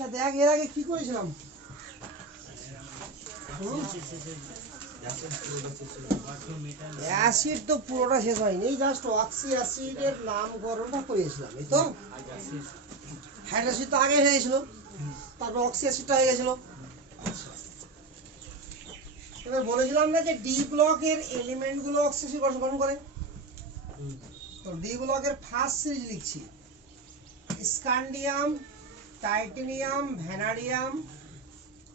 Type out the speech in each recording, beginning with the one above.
আচ্ছা দেখ এর আগে কি করেছিলাম অ্যাসিড তো পুরোটা শেষ হয়নি, এই জাস্ট অক্সি অ্যাসিডের নামকরণটা করেছিলাম। এই তো হাইড্রোক্সিড তো আগে হয়ে গেছিল, তারপর অক্সি অ্যাসিডটা হয়ে গেছিল। এবার বলেছিলাম না যে ডি ব্লকের এলিমেন্টগুলো অক্সি অ্যাসিড গঠন করে। তো ডি ব্লকের ফার্স্ট সিরিজ লিখছি, scandium, titanium, vanadium,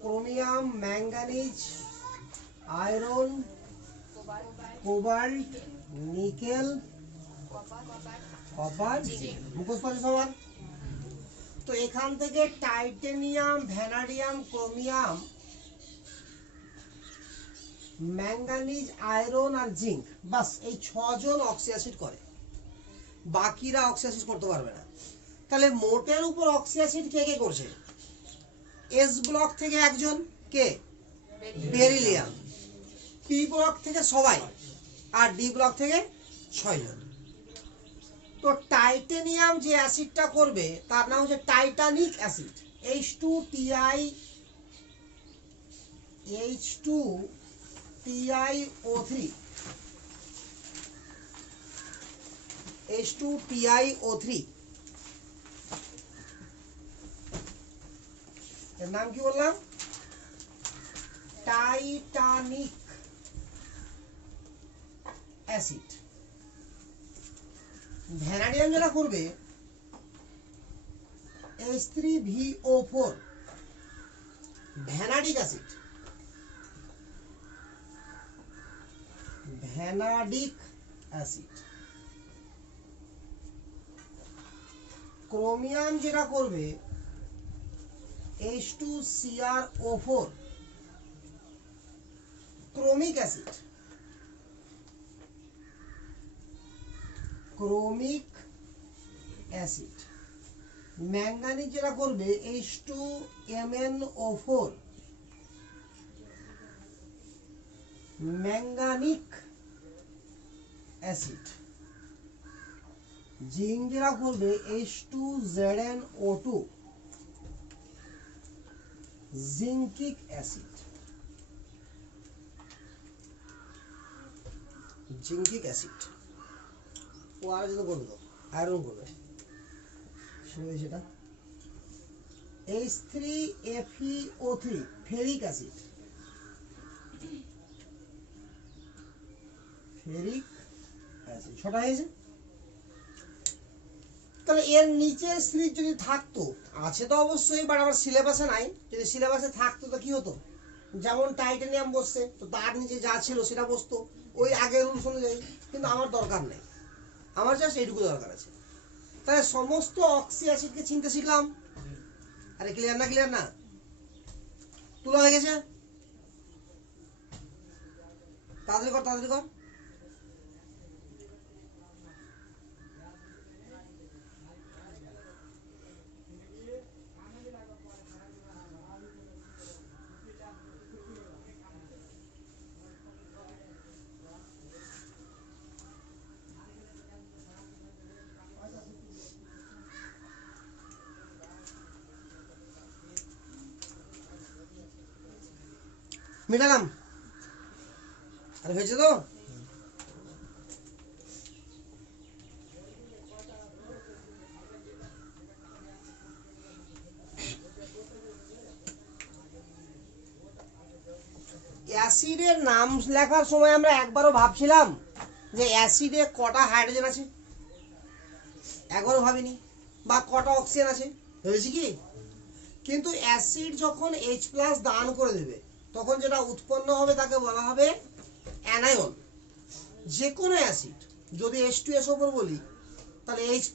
chromium, manganese, iron, cobalt, nickel, copper, মুখোশ পাচ্ছে সবার। তো এখান থেকে titanium, vanadium, chromium, manganese, iron আর জিঙ্ক, বাস এই 6 জন অক্সি অ্যাসিড করে, বাকিরা অক্সি অ্যাসিড করতে পারবে না। তাহলে মোটের উপর অক্সি অ্যাসিড কে কে করছে? এস ব্লক থেকে একজন, কে? বেরিলিয়াম। পি ব্লক থেকে সবাই, আর ডি ব্লক থেকে 6 জন। তো টাইটেনিয়াম যে অ্যাসিডটা করবে তার নাম হচ্ছে টাইটানিক অ্যাসিড, H2TiO3, H2TiO3 এর নাম কি বললাম? Titanic acid. ভ্যানাডিয়াম যেটা করবে H3VO4, ভ্যানাডিক অ্যাসিড, ভ্যানাডিক অ্যাসিড। ক্রোমিয়াম যেটা করবে H2CrO4, chromic acid, chromic acid. Manganese যেটা করবে H2MnO4, ম্যাঙ্গানিক অ্যাসিড। জিঙ্ক যেটা করবে H2ZnO2, জিঙ্কিক অ্যাসিড, জিঙ্কিক অ্যাসিড। ও আর যেটা করবে তো আয়রন করবে সেটা H3FeO3, ferric acid, ferric acid. 6টা হয়েছে। তাহলে এর নিচের সিরিজ যদি থাকতো, আছে তো অবশ্যই, বাট আমার সিলেবাসে নাই, যদি সিলেবাসে থাকতো তো কি হতো, যেমন টাইটেনিয়াম বসছে তো তার নিচে যা ছিল সেটা বসতো ওই আগের রুলস অনুযায়ী, কিন্তু আমার দরকার নেই, আমার জাস্ট এইটুকু দরকার আছে। তাহলে সমস্ত অক্সি অ্যাসিডকে চিনতে শিখলাম। আরে ক্লিয়ার না? ক্লিয়ার না? তুলা হয়ে গেছে? তাড়াতাড়ি কর, তাড়াতাড়ি কর। মিটালাম? আরে হয়েছে তো? অ্যাসিডের নাম লেখার সময় আমরা একবারও ভাবছিলাম যে অ্যাসিডে কটা হাইড্রোজেন আছে? একবারও ভাবিনি। বা কটা অক্সিজেন আছে? ভেবেছি কি? কিন্তু অ্যাসিড যখন H+ দান করে দেবে তখন যেটা উৎপন্ন হবে তাকে বলা হবে অ্যানায়ন। যে কোনো অ্যাসিড যদি H2SO4 বলি তাহলে H+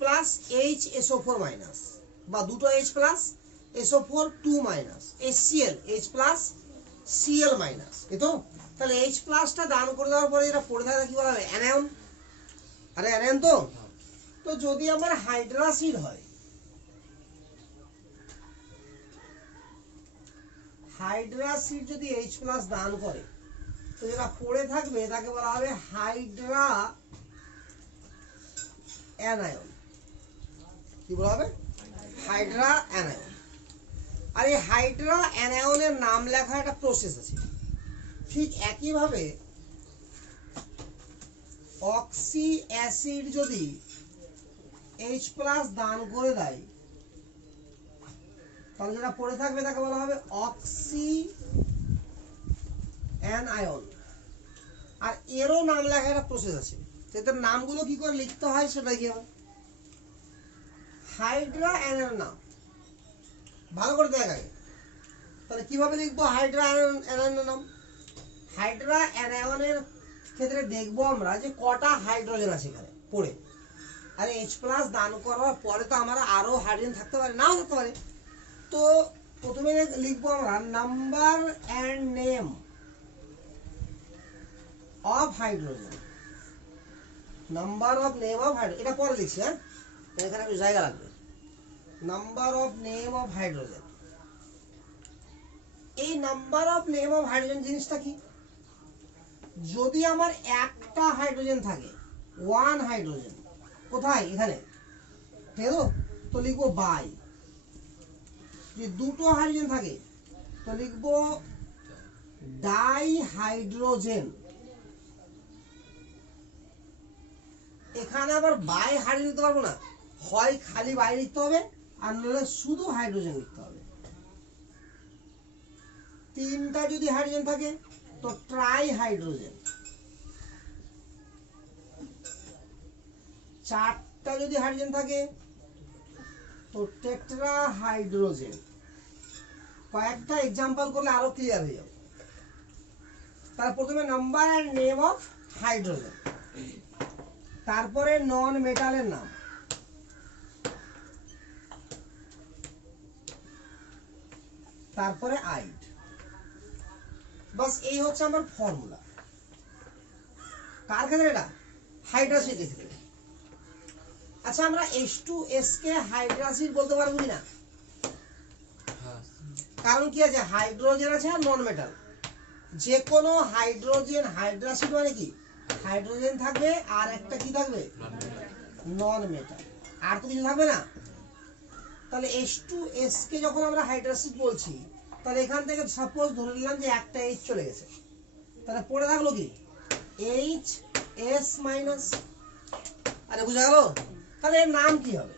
HSO4- বা দুটো H+ SO4 2- HCl H+ Cl-, এই তো। তাহলে H+ টা দান করে দেওয়ার পরে যেটা পড়ে থাকে কি বলা হবে? অ্যানায়ন। আরে অ্যানায়ন তো। তো যদি আমার হাইড্রাসিড হয়, হাইড্রাসিড যদি H+ দান করে তো যেটা পড়ে থাকবে তাকে বলা হবে হাইড্রা অ্যানায়ন। কি বলা হবে? Hydra anion. আর এই হাইড্রা অ্যানায়নের নাম লেখা একটা প্রসেস আছে। ঠিক একইভাবে অক্সি অ্যাসিড যদি H+ দান করে দেয়, তাহলে যেটা পড়ে থাকবে তাকে বলা হবে অক্সি অ্যানায়ন। আর এরও নাম লেখা একটা প্রসেস আছে। সেটার নামগুলো কি করে লিখতে হয় সেটা কি হবে, হাইড্রা অ্যানায়ন নাম ভালো করে দেখ আগে। তাহলে কিভাবে লিখবো হাইড্রা অ্যানায়নের নাম? হাইড্রা অ্যানায়নের ক্ষেত্রে দেখবো আমরা যে কটা হাইড্রোজেন আছে এখানে পড়ে। আর H+ দান করার পরে তো আমার আরো হাইড্রোজেন থাকতে পারে, নাও থাকতে পারে। তো প্রথমে লিখবো আমরা number and name of hydrogen. Number of name of hydrogen, এটা পরে লিখছি। হ্যাঁ, এখানে একটু জায়গা লাগবে। Number of name of hydrogen. এই number of name of hydrogen জিনিসটা কি? যদি আমার একটা হাইড্রোজেন থাকে, ওয়ান হাইড্রোজেন, কোথায়? এখানে, তো লিখবো বাই। যদি দুটো হাইড্রোজেন থাকে তো লিখবো ডাই হাইড্রোজেন। এখানে আবার বাই হাইড্রোজেন লিখতে পারবো না, হয় খালি বাই লিখতে হবে আর নইলে শুধু হাইড্রোজেন লিখতে হবে। তিনটা যদি হাইড্রোজেন থাকে তো ট্রাই হাইড্রোজেন। চারটা যদি হাইড্রোজেন থাকে তো টেট্রা হাইড্রোজেন। কয়েকটা এক্সাম্পল করলে আরো ক্লিয়ার হয়ে যাবে। তার প্রথমে number and name of hydrogen, তারপরে নন মেটালের নাম, তারপরে আইড। বাস এই হচ্ছে আমার ফর্মুলা। কার ক্ষেত্রে? এটা হাইড্রাসিডের ক্ষেত্রে। আচ্ছা, আমরা H2S কে হাইড্রাসিড বলতে পারবো কিনা? কারণ কি আছে, হাইড্রোজেন আছে আর নন মেটাল। যে কোনো হাইড্রোজেন, হাইড্রাসিড মানে কি, হাইড্রোজেন থাকবে আর একটা কি থাকবে, নন মেটাল। আর তো কিছু থাকবে না। তাহলে H2S কে যখন আমরা হাইড্রাসিড বলছি, তাহলে এখান থেকে সাপোজ ধরে নিলাম যে একটা H চলে গেছে, তাহলে পড়ে থাকলো কি HS-। আরে বুঝা গেল? তাহলে এর নাম কি হবে?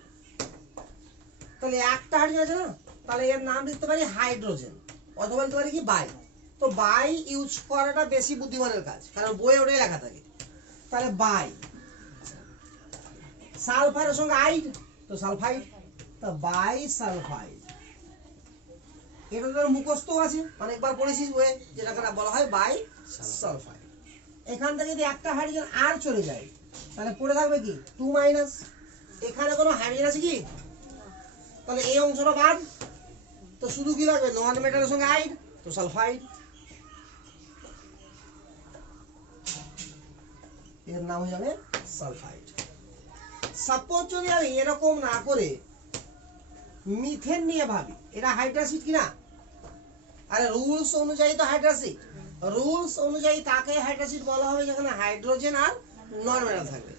তাহলে একটা হাইড্রোজেন আছে না, তাহলে এর নাম লিখতে পারি হাইড্রোজেন, অথবা লিখতে পারি কি বাই। তো বাই ইউজ করাটা বেশি বুদ্ধিমানের কাজ, কারণ বইয়ে ওটাই লেখা থাকে। তাহলে বাই। সালফাইডের সঙ্গে আইড, তো সালফাইড, তো বাই সালফাইড। এটা তো মুখস্থ আছে, অনেকবার পড়েছিস বইয়ে, যেটাকে বলা হয় বাই সালফাইড। এখান থেকে যদি একটা হাইড্রোজেন আর চলে যায়, তাহলে পড়ে থাকবে কি 2-। এখানে কোনো হাইড্রোজেন আছে কি? তাহলে এই অংশটা বাদ, তো শুধু কি লাগবে, নন মেটালের সঙ্গে আইড, তো সালফাইড। এর নাম হয়ে যাবে সালফাইড। সাপোজ যদি আমি এরকম না করে মিথেন নিয়ে ভাবি, এটা হাইড্রাসিড কিনা? আরে রুলস অনুযায়ী তো হাইড্রাসিড, রুলস অনুযায়ী তাকে হাইড্রাসিড বলা হবে যেখানে হাইড্রোজেন আর নন মেটাল থাকবে।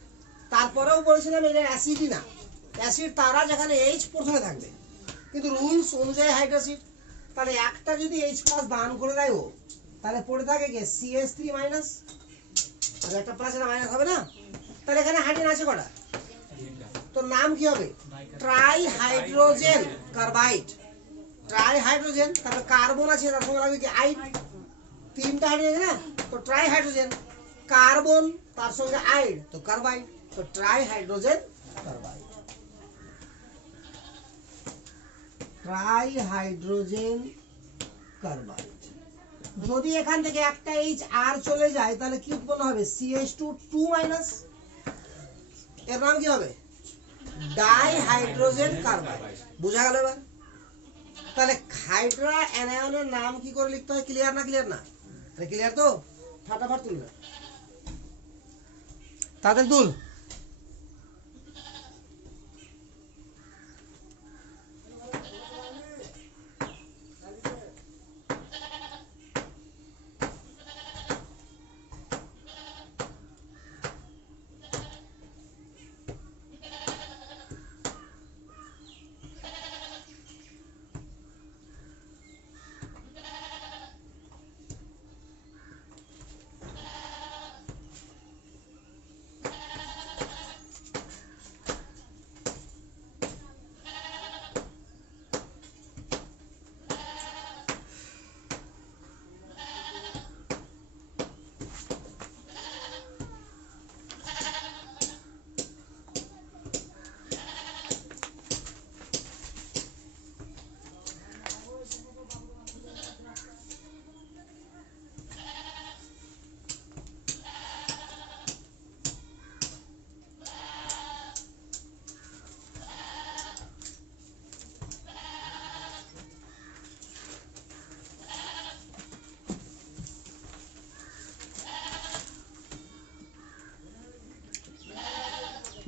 তারপরেও বলেছিলাম এটা অ্যাসিডই না, অ্যাসিড তারা যেখানে H প্রথমে থাকবে, কিন্তু রুলস অনুযায়ী হাইড্রাসিড। তাহলে একটা যদি H+ দান করে দেয় ও, তাহলে পড়ে থাকে কি CH3-। আর একটা প্লাস এটা মাইনাস হবে না? তাহলে এখানে হাইড্রোজেন আছে কটা? তো নাম কি হবে, try hydrogen carbide. Try hydrogen, তারপরে কার্বন আছে, তার সঙ্গে লাগবে কি আইড। তিনটা হাইড্রোজেন না, তো ট্রাই হাইড্রোজেন। কার্বন তার সঙ্গে আইড, তো কার্বাইড, তো try hydrogen carbide. Try hydrogen carbide. যদি এখান থেকে একটা H আর চলে যায়, তাহলে কি উৎপন্ন হবে, CH2-2-। এর নাম কি হবে, ডাই হাইড্রোজেন কার্বাইড। বুঝা গেল এবার? তাহলে হাইড্রা অ্যানায়নের নাম কি করে লিখতে হয়, ক্লিয়ার না? ক্লিয়ার না? ক্লিয়ার তো? ফাটাফাট তুলবে, তাদের তুল।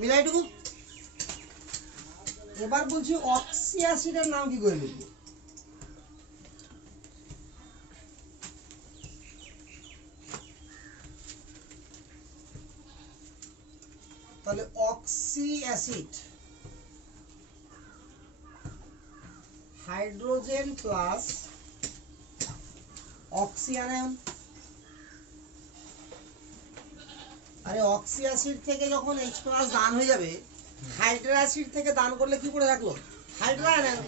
মিলাইটুকু। এবার বলছি অক্সি অ্যাসিডের নাম কি করে লিখবো? তাহলে oxy acid hydrogen plus oxy ion. আরে অক্সি অ্যাসিড থেকে যখন H+ দান হয়ে যাবে, হাইড্রা অ্যাসিড থেকে দান করলে কি পড়ে থাকলো? Hydra ion.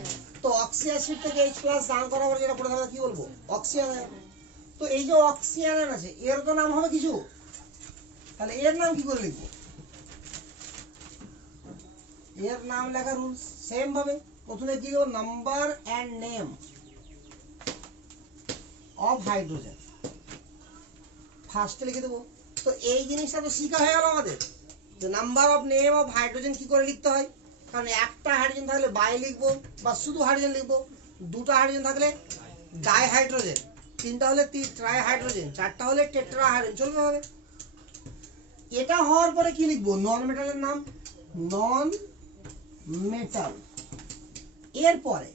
তো অক্সি অ্যাসিড থেকে H+ দান করার পর যেটা পড়ে থাকবে কি বলবো? Oxy ion. তো এই যে অক্সি আয়ন আছে এর তো নাম হবে কিছু, তাহলে এর নাম কি করে লিখবো? এর নাম লেখা রুলস সেম ভাবে প্রথমে কি দেবো? Number and name of hydrogen ফার্স্টে লিখে দেবো। তো এই জিনিসটা তো শিখা হয়ে গেল আমাদের, যে number of name of hydrogen কি করে লিখতে হয়। কারণ একটা হাইড্রোজেন থাকলে বাই লিখবো বা শুধু হাইড্রোজেন লিখবো, দুটো হাইড্রোজেন থাকলে ডাই হাইড্রোজেন, তিনটা হলে ট্রাই হাইড্রোজেন, চারটা হলে টেট্রা হাইড্রোজেন, চলবে হবে। এটা হওয়ার পরে কি লিখবো? নন মেটালের নাম নন মেটাল। এরপরে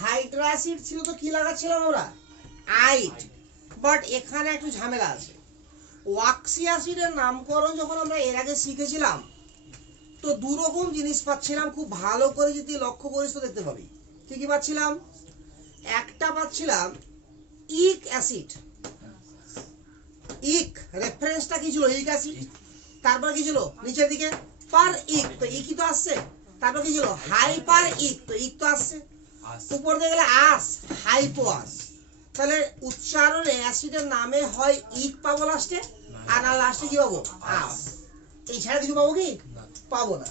হাইড্রা অ্যাসিড ছিল তো কি লাগাচ্ছিলাম আমরা? আইড। বাট এখানে একটু ঝামেলা আছে। অক্সি অ্যাসিডের নামকরণ যখন আমরা এর আগে শিখেছিলাম তো দু রকম জিনিস পাচ্ছিলাম, খুব ভালো করে যদি লক্ষ্য করিস তো দেখতে পাবি। কি কি পাচ্ছিলাম? একটা পাচ্ছিলাম ইক অ্যাসিড। ইক রেফারেন্সটা কি ছিল? ইক অ্যাসিড। তারপর কি ছিল নিচের দিকে? পার ইক, তো ইকই তো আসছে। তারপর কি ছিল? হাইপার ইক, তো ইক তো আসছে। উপর দিয়ে গেলে আস, হাইপো আস। তাহলে উচ্চারণে অ্যাসিডের নামে হয় ইক পাবো লাস্টে, আর না লাস্টে কি পাবো? আস। এই ছাড়া কিছু পাবো কি? পাবো না।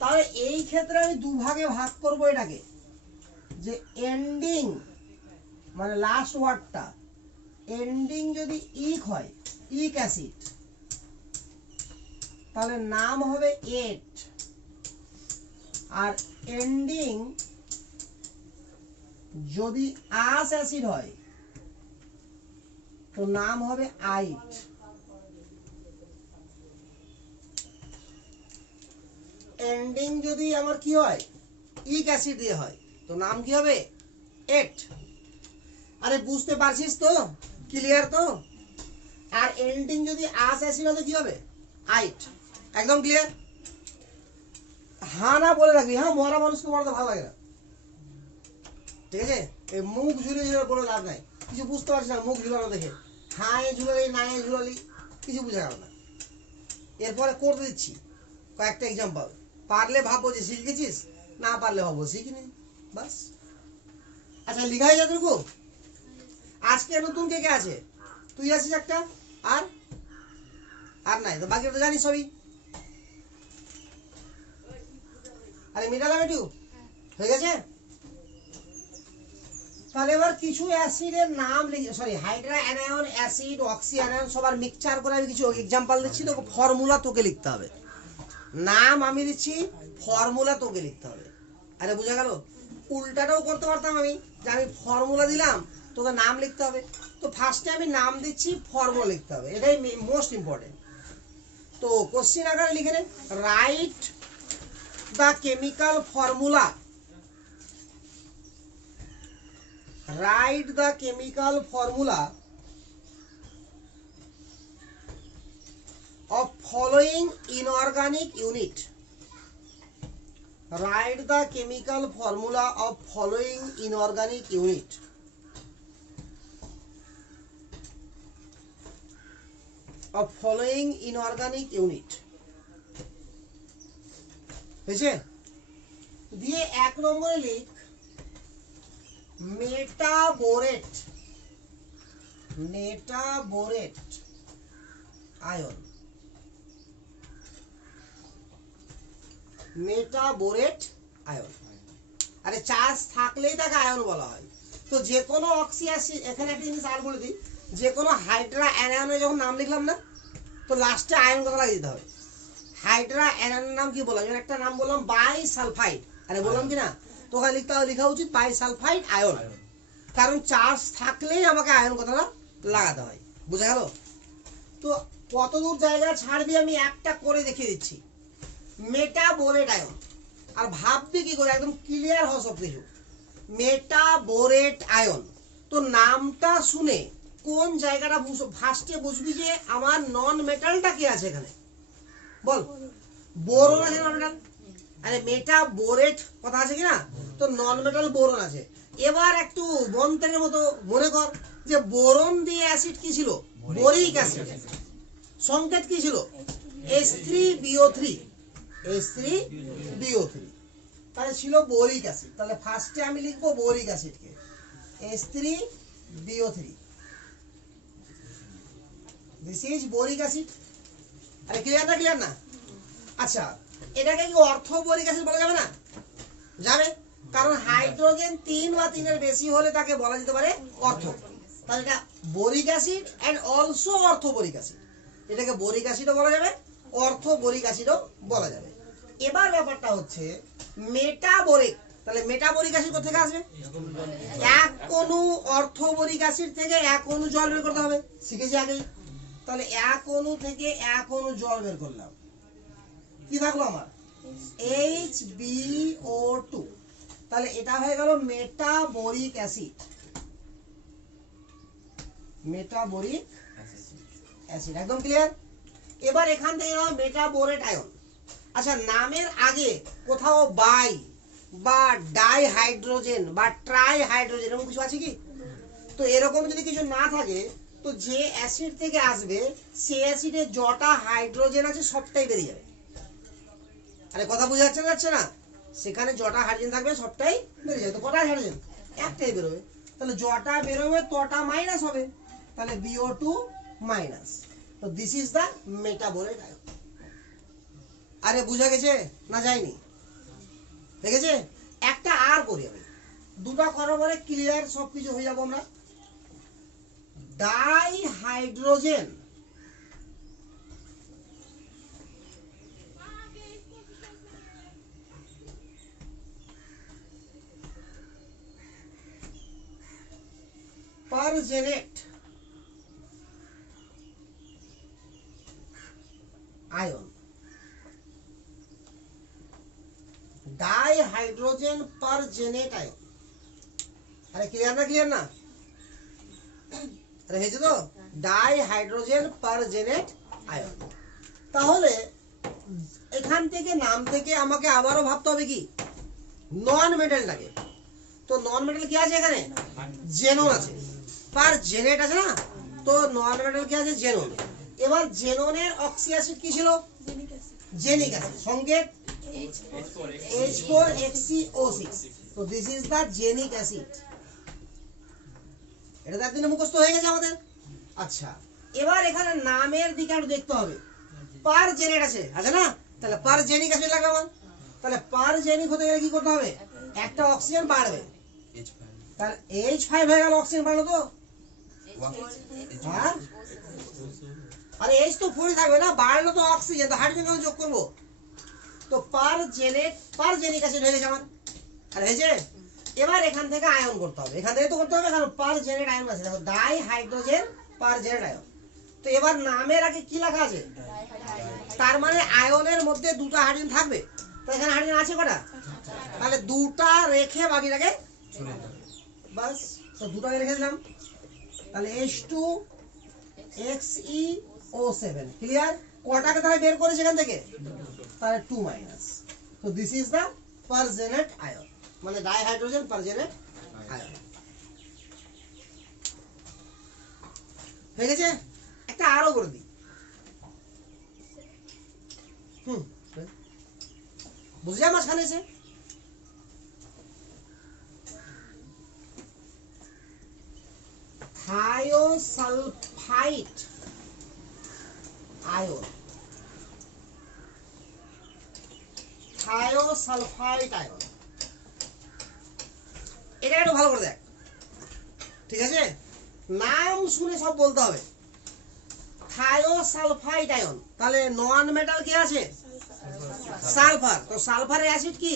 তাহলে এই ক্ষেত্রে আমি দুভাগে ভাগ করবো এটাকে, যে এন্ডিং মানে লাস্ট ওয়ার্ডটা এন্ডিং যদি ইক হয়, ইক অ্যাসিড, তাহলে নাম হবে এট। আর এন্ডিং যদি আস অ্যাসিড হয় তো নাম হবে আইট। এন্ডিং যদি আমার কি হয়? ইক অ্যাসিড দিয়ে হয় তো নাম কি হবে? এট। আরে বুঝতে পারছিস তো? ক্লিয়ার তো? আর এন্ডিং যদি আস অ্যাসিড হয় তো কি হবে? আইট। একদম ক্লিয়ার? হ্যাঁ না বলে রাখবি। হ্যাঁ, মরা মানুষকে বলতে ভালো লাগে না, ঠিক আছে? এই মুখ ঝুলিয়ে ঝুলিয়ে বলে লাভ নাই। কিছু বুঝতে পারছিস না মুখ ঝুলানো দেখে। হ্যাঁ এ ঝুলালি, না এ ঝুলালি, কিছু বুঝা গেল না। এরপরে করতে দিচ্ছি কয়েকটা এক্সাম্পল। পারলে ভাববো যে শিখেছিস, না পারলে ভাববো শিখিনি, বাস। আচ্ছা লিখাই যতটুকু। আজকে নতুন কে কে আছে? তুই আছিস একটা, আর আর নাই তো, বাকি তো জানিস সবই। আরে মিটালাম একটু হয়ে গেছে। তাহলে এবার কিছু অ্যাসিডের নাম লিখে, sorry Hydra anion, acid, oxy anion সবার মিক্সচার করে আমি কিছু এক্সাম্পল দিচ্ছি। তোকে ফর্মুলা তোকে লিখতে হবে, নাম আমি দিচ্ছি, ফর্মুলা তোকে লিখতে হবে। আরে বোঝা গেল? উল্টাটাও করতে পারতাম আমি, যে আমি ফর্মুলা দিলাম তোকে নাম লিখতে হবে। তো ফার্স্টে আমি নাম দিচ্ছি, ফর্মুলা লিখতে হবে, এটাই মোস্ট ইম্পর্টেন্ট। তো কোশ্চেন আকারে লিখে নে, write the chemical formula, write the chemical formula of following inorganic unit. Write the chemical formula of following inorganic unit. Of following inorganic unit. হয়েছে? দিয়ে এক নম্বরে লিখ মেটাবোরেট, মেটাবোরেট আয়ন, মেটাবোরেট আয়ন। আরে চার্জ থাকলেই তাকে আয়ন বলা হয়। তো যে কোনো অক্সি অ্যাসিড, এখানে একটা জিনিস আর বলে দিই, যে কোনো হাইড্রা অ্যানায়নে যখন নাম লিখলাম না তো লাস্টে আয়ন কথা লাগিয়ে দিতে হবে। হাইড্রা অ্যানায়নের নাম কি বললাম? যেমন একটা নাম বললাম বাই সালফাইড, আরে বললাম কি না? তো ওখানে লিখতে হবে, লেখা উচিত বাই সালফাইড আয়ন, কারণ চার্জ থাকলেই আমাকে আয়ন কথাটা লাগাতে হয়। বুঝা গেল? তো কতদূর জায়গা ছাড়বি আমি একটা করে দেখিয়ে দিচ্ছি। মেটাবোরেট আয়ন। আর ভাববি কি করে, একদম ক্লিয়ার হওয়া সব কিছু। মেটাবোরেট আয়ন, তো নামটা শুনে কোন জায়গাটা ফার্স্টে বুঝবি যে আমার নন মেটালটা কি আছে এখানে, বল। বোরন আছে নন মেটাল, আরে মেটাবোরেট কথা আছে কি না, তো নন মেটাল বোরন আছে। এবার একটু মন্ত্রের মতো মনে কর যে বোরন দিয়ে অ্যাসিড কি ছিল, বোরিক অ্যাসিড, সংকেত কি ছিল H3BO3, H3BO3, তাহলে ছিল বোরিক অ্যাসিড। তাহলে ফার্স্টে আমি লিখবো বোরিক অ্যাসিডকে H3BO3, this is boric acid. আরে ক্লিয়ার না? আচ্ছা, এটাকে কি অর্থ বোরিক অ্যাসিড বলা যাবে না? যাবে, কারণ হাইড্রোজেন 3 বা 3 এর বেশি হলে তাকে বলা যেতে পারে অর্থ। তাহলে এটা বোরিক অ্যাসিড এন্ড অলসো অর্থ বোরিক অ্যাসিড। এটাকে বোরিক অ্যাসিডও বলা যাবে, অর্থ বোরিক অ্যাসিডও বলা যাবে। এবার ব্যাপারটা হচ্ছে মেটাবোরিক। তাহলে মেটাবোরিক অ্যাসিড কোথা থেকে আসবে? এক অণু অর্থ বোরিক অ্যাসিড থেকে এক অণু জল বের করতে হবে, শিখেছি আগেই। তাহলে এক অণু থেকে এক অণু জল বের করলাম, কি থাকলো আমার HbO2। তাহলে এটা হয়ে গেল মেটাবোরিক অ্যাসিড, মেটাবোরিক অ্যাসিড, একদম ক্লিয়ার। এবার এখান থেকে মেটাবোরেট আয়ন। আচ্ছা, নামের আগে কোথাও বাই বা ডাই হাইড্রোজেন বা ট্রাই হাইড্রোজেন এরকম কিছু আছে কি? তো এরকম যদি কিছু না থাকে, তো যে অ্যাসিড থেকে আসবে সে অ্যাসিডে যটা হাইড্রোজেন আছে সবটাই বেরিয়ে যাবে। আরে কথা বোঝা যাচ্ছে না? সেখানে যটা হাইড্রোজেন থাকবে সবটাই বেরিয়ে যাবে। তো কটা হাইড্রোজেন? একটাই বেরোবে। তাহলে যটা বেরোবে তটা মাইনাস হবে, তাহলে BO2 মাইনাস। তো দিস ইজ দ্য মেটাবোরেট আয়ন। আরে বুঝা গেছে না যায়নি? ঠিক আছে, একটা আর করি আমি, দুটো করার পরে ক্লিয়ার সবকিছু হয়ে যাবো আমরা। Die hydrogen পারজেনেট ion, die hydrogen পারজেনেট ion. আরে ক্লিয়ার না? আরে হয়েছে তো, ডাই হাইড্রোজেন পারজেনেট আয়ন। তাহলে এখান থেকে নাম থেকে আমাকে আবারও ভাবতে হবে কি, নন মেটালটাকে। তো নন মেটাল কি আছে এখানে? জেনন আছে, পারজেনেট আছে না, তো নন মেটাল কি আছে? জেনন। এবার জেননের অক্সি অ্যাসিড কি ছিল? জেনিক অ্যাসিড, সংকেত H4HCO6। তো দিস ইজ দ্য জেনিক অ্যাসিড। এটা তো একদিনে মুখস্থ হয়ে গেছে আমাদের। আচ্ছা, এবার এখানে নামের দিকে একটু দেখতে হবে। পারজেনেট আছে না, তাহলে পারজেনিক অ্যাসিড লাগাবো। তাহলে পারজেনিক হতে গেলে কি করতে হবে? একটা অক্সিজেন বাড়বে, তাহলে H5 হয়ে গেল, অক্সিজেন বাড়লো তো। হ্যাঁ, আরে H তো ফুল থাকবে না, বাড়লো তো অক্সিজেন, তো হাইড্রোজেন যোগ করবো। তো পারজেনিক অ্যাসিড হয়ে গেছে আমার। আর হয়েছে, এবার এখান থেকে আয়ন করতে হবে, এখান থেকে তো করতে হবে, কারণ পারজেনেট আয়ন আছে। দেখো, ডাই হাইড্রোজেন পারজেনেট আয়ন। তো এবার নামের আগে কি লেখা আছে? তার মানে আয়নের মধ্যে দুটো হাইড্রোজেন থাকবে। তো এখানে হাইড্রোজেন আছে কটা? তাহলে দুটা রেখে বাকিটাকে বাস, তো দুটাকে রেখে দিলাম। তাহলে H2HeO7, ক্লিয়ার? কটাকে তাহলে বের করেছে এখান থেকে? তাহলে 2 মাইনাস। তো দিস ইজ দ্য পারজেনেট আয়ন, মানে ডাই হাইড্রোজেন পারজেনেট আয়ন। হয়ে গেছে? একটা আরো করে দিই। বুঝলে মাঝখানে এসে থায়োসালফাইড আয়ন, থায়োসালফাইড আয়ন। এটা একটু ভালো করে দেখ, ঠিক আছে? নাম শুনে সব বলতে হবে। থায়োসালফাইড আয়ন, তাহলে নন মেটাল কি আছে? সালফার। তো সালফারের অ্যাসিড কি?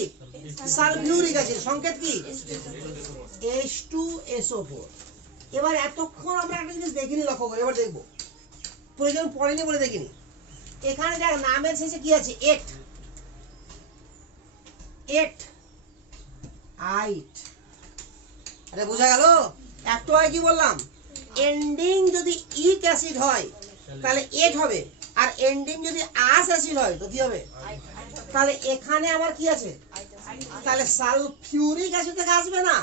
সালফিউরিক অ্যাসিড, সংকেত কি? H2SO4। এবার এতক্ষণ আমরা একটা জিনিস দেখিনি, লক্ষ্য করে এবার দেখবো, প্রয়োজন পড়েনি বলে দেখিনি। এখানে দেখ, নামের শেষে কি আছে? এট। 8 8 আরে বোঝা গেল একটু আগে কি বললাম এন্ডিং যদি ইক অ্যাসিড হয় তাহলে 8 হবে আর এন্ডিং যদি আস অ্যাসিড হয় তো কি হবে তাহলে এখানে আমার কি আছে তাহলে সালফিউরিক অ্যাসিড থেকে আসবে না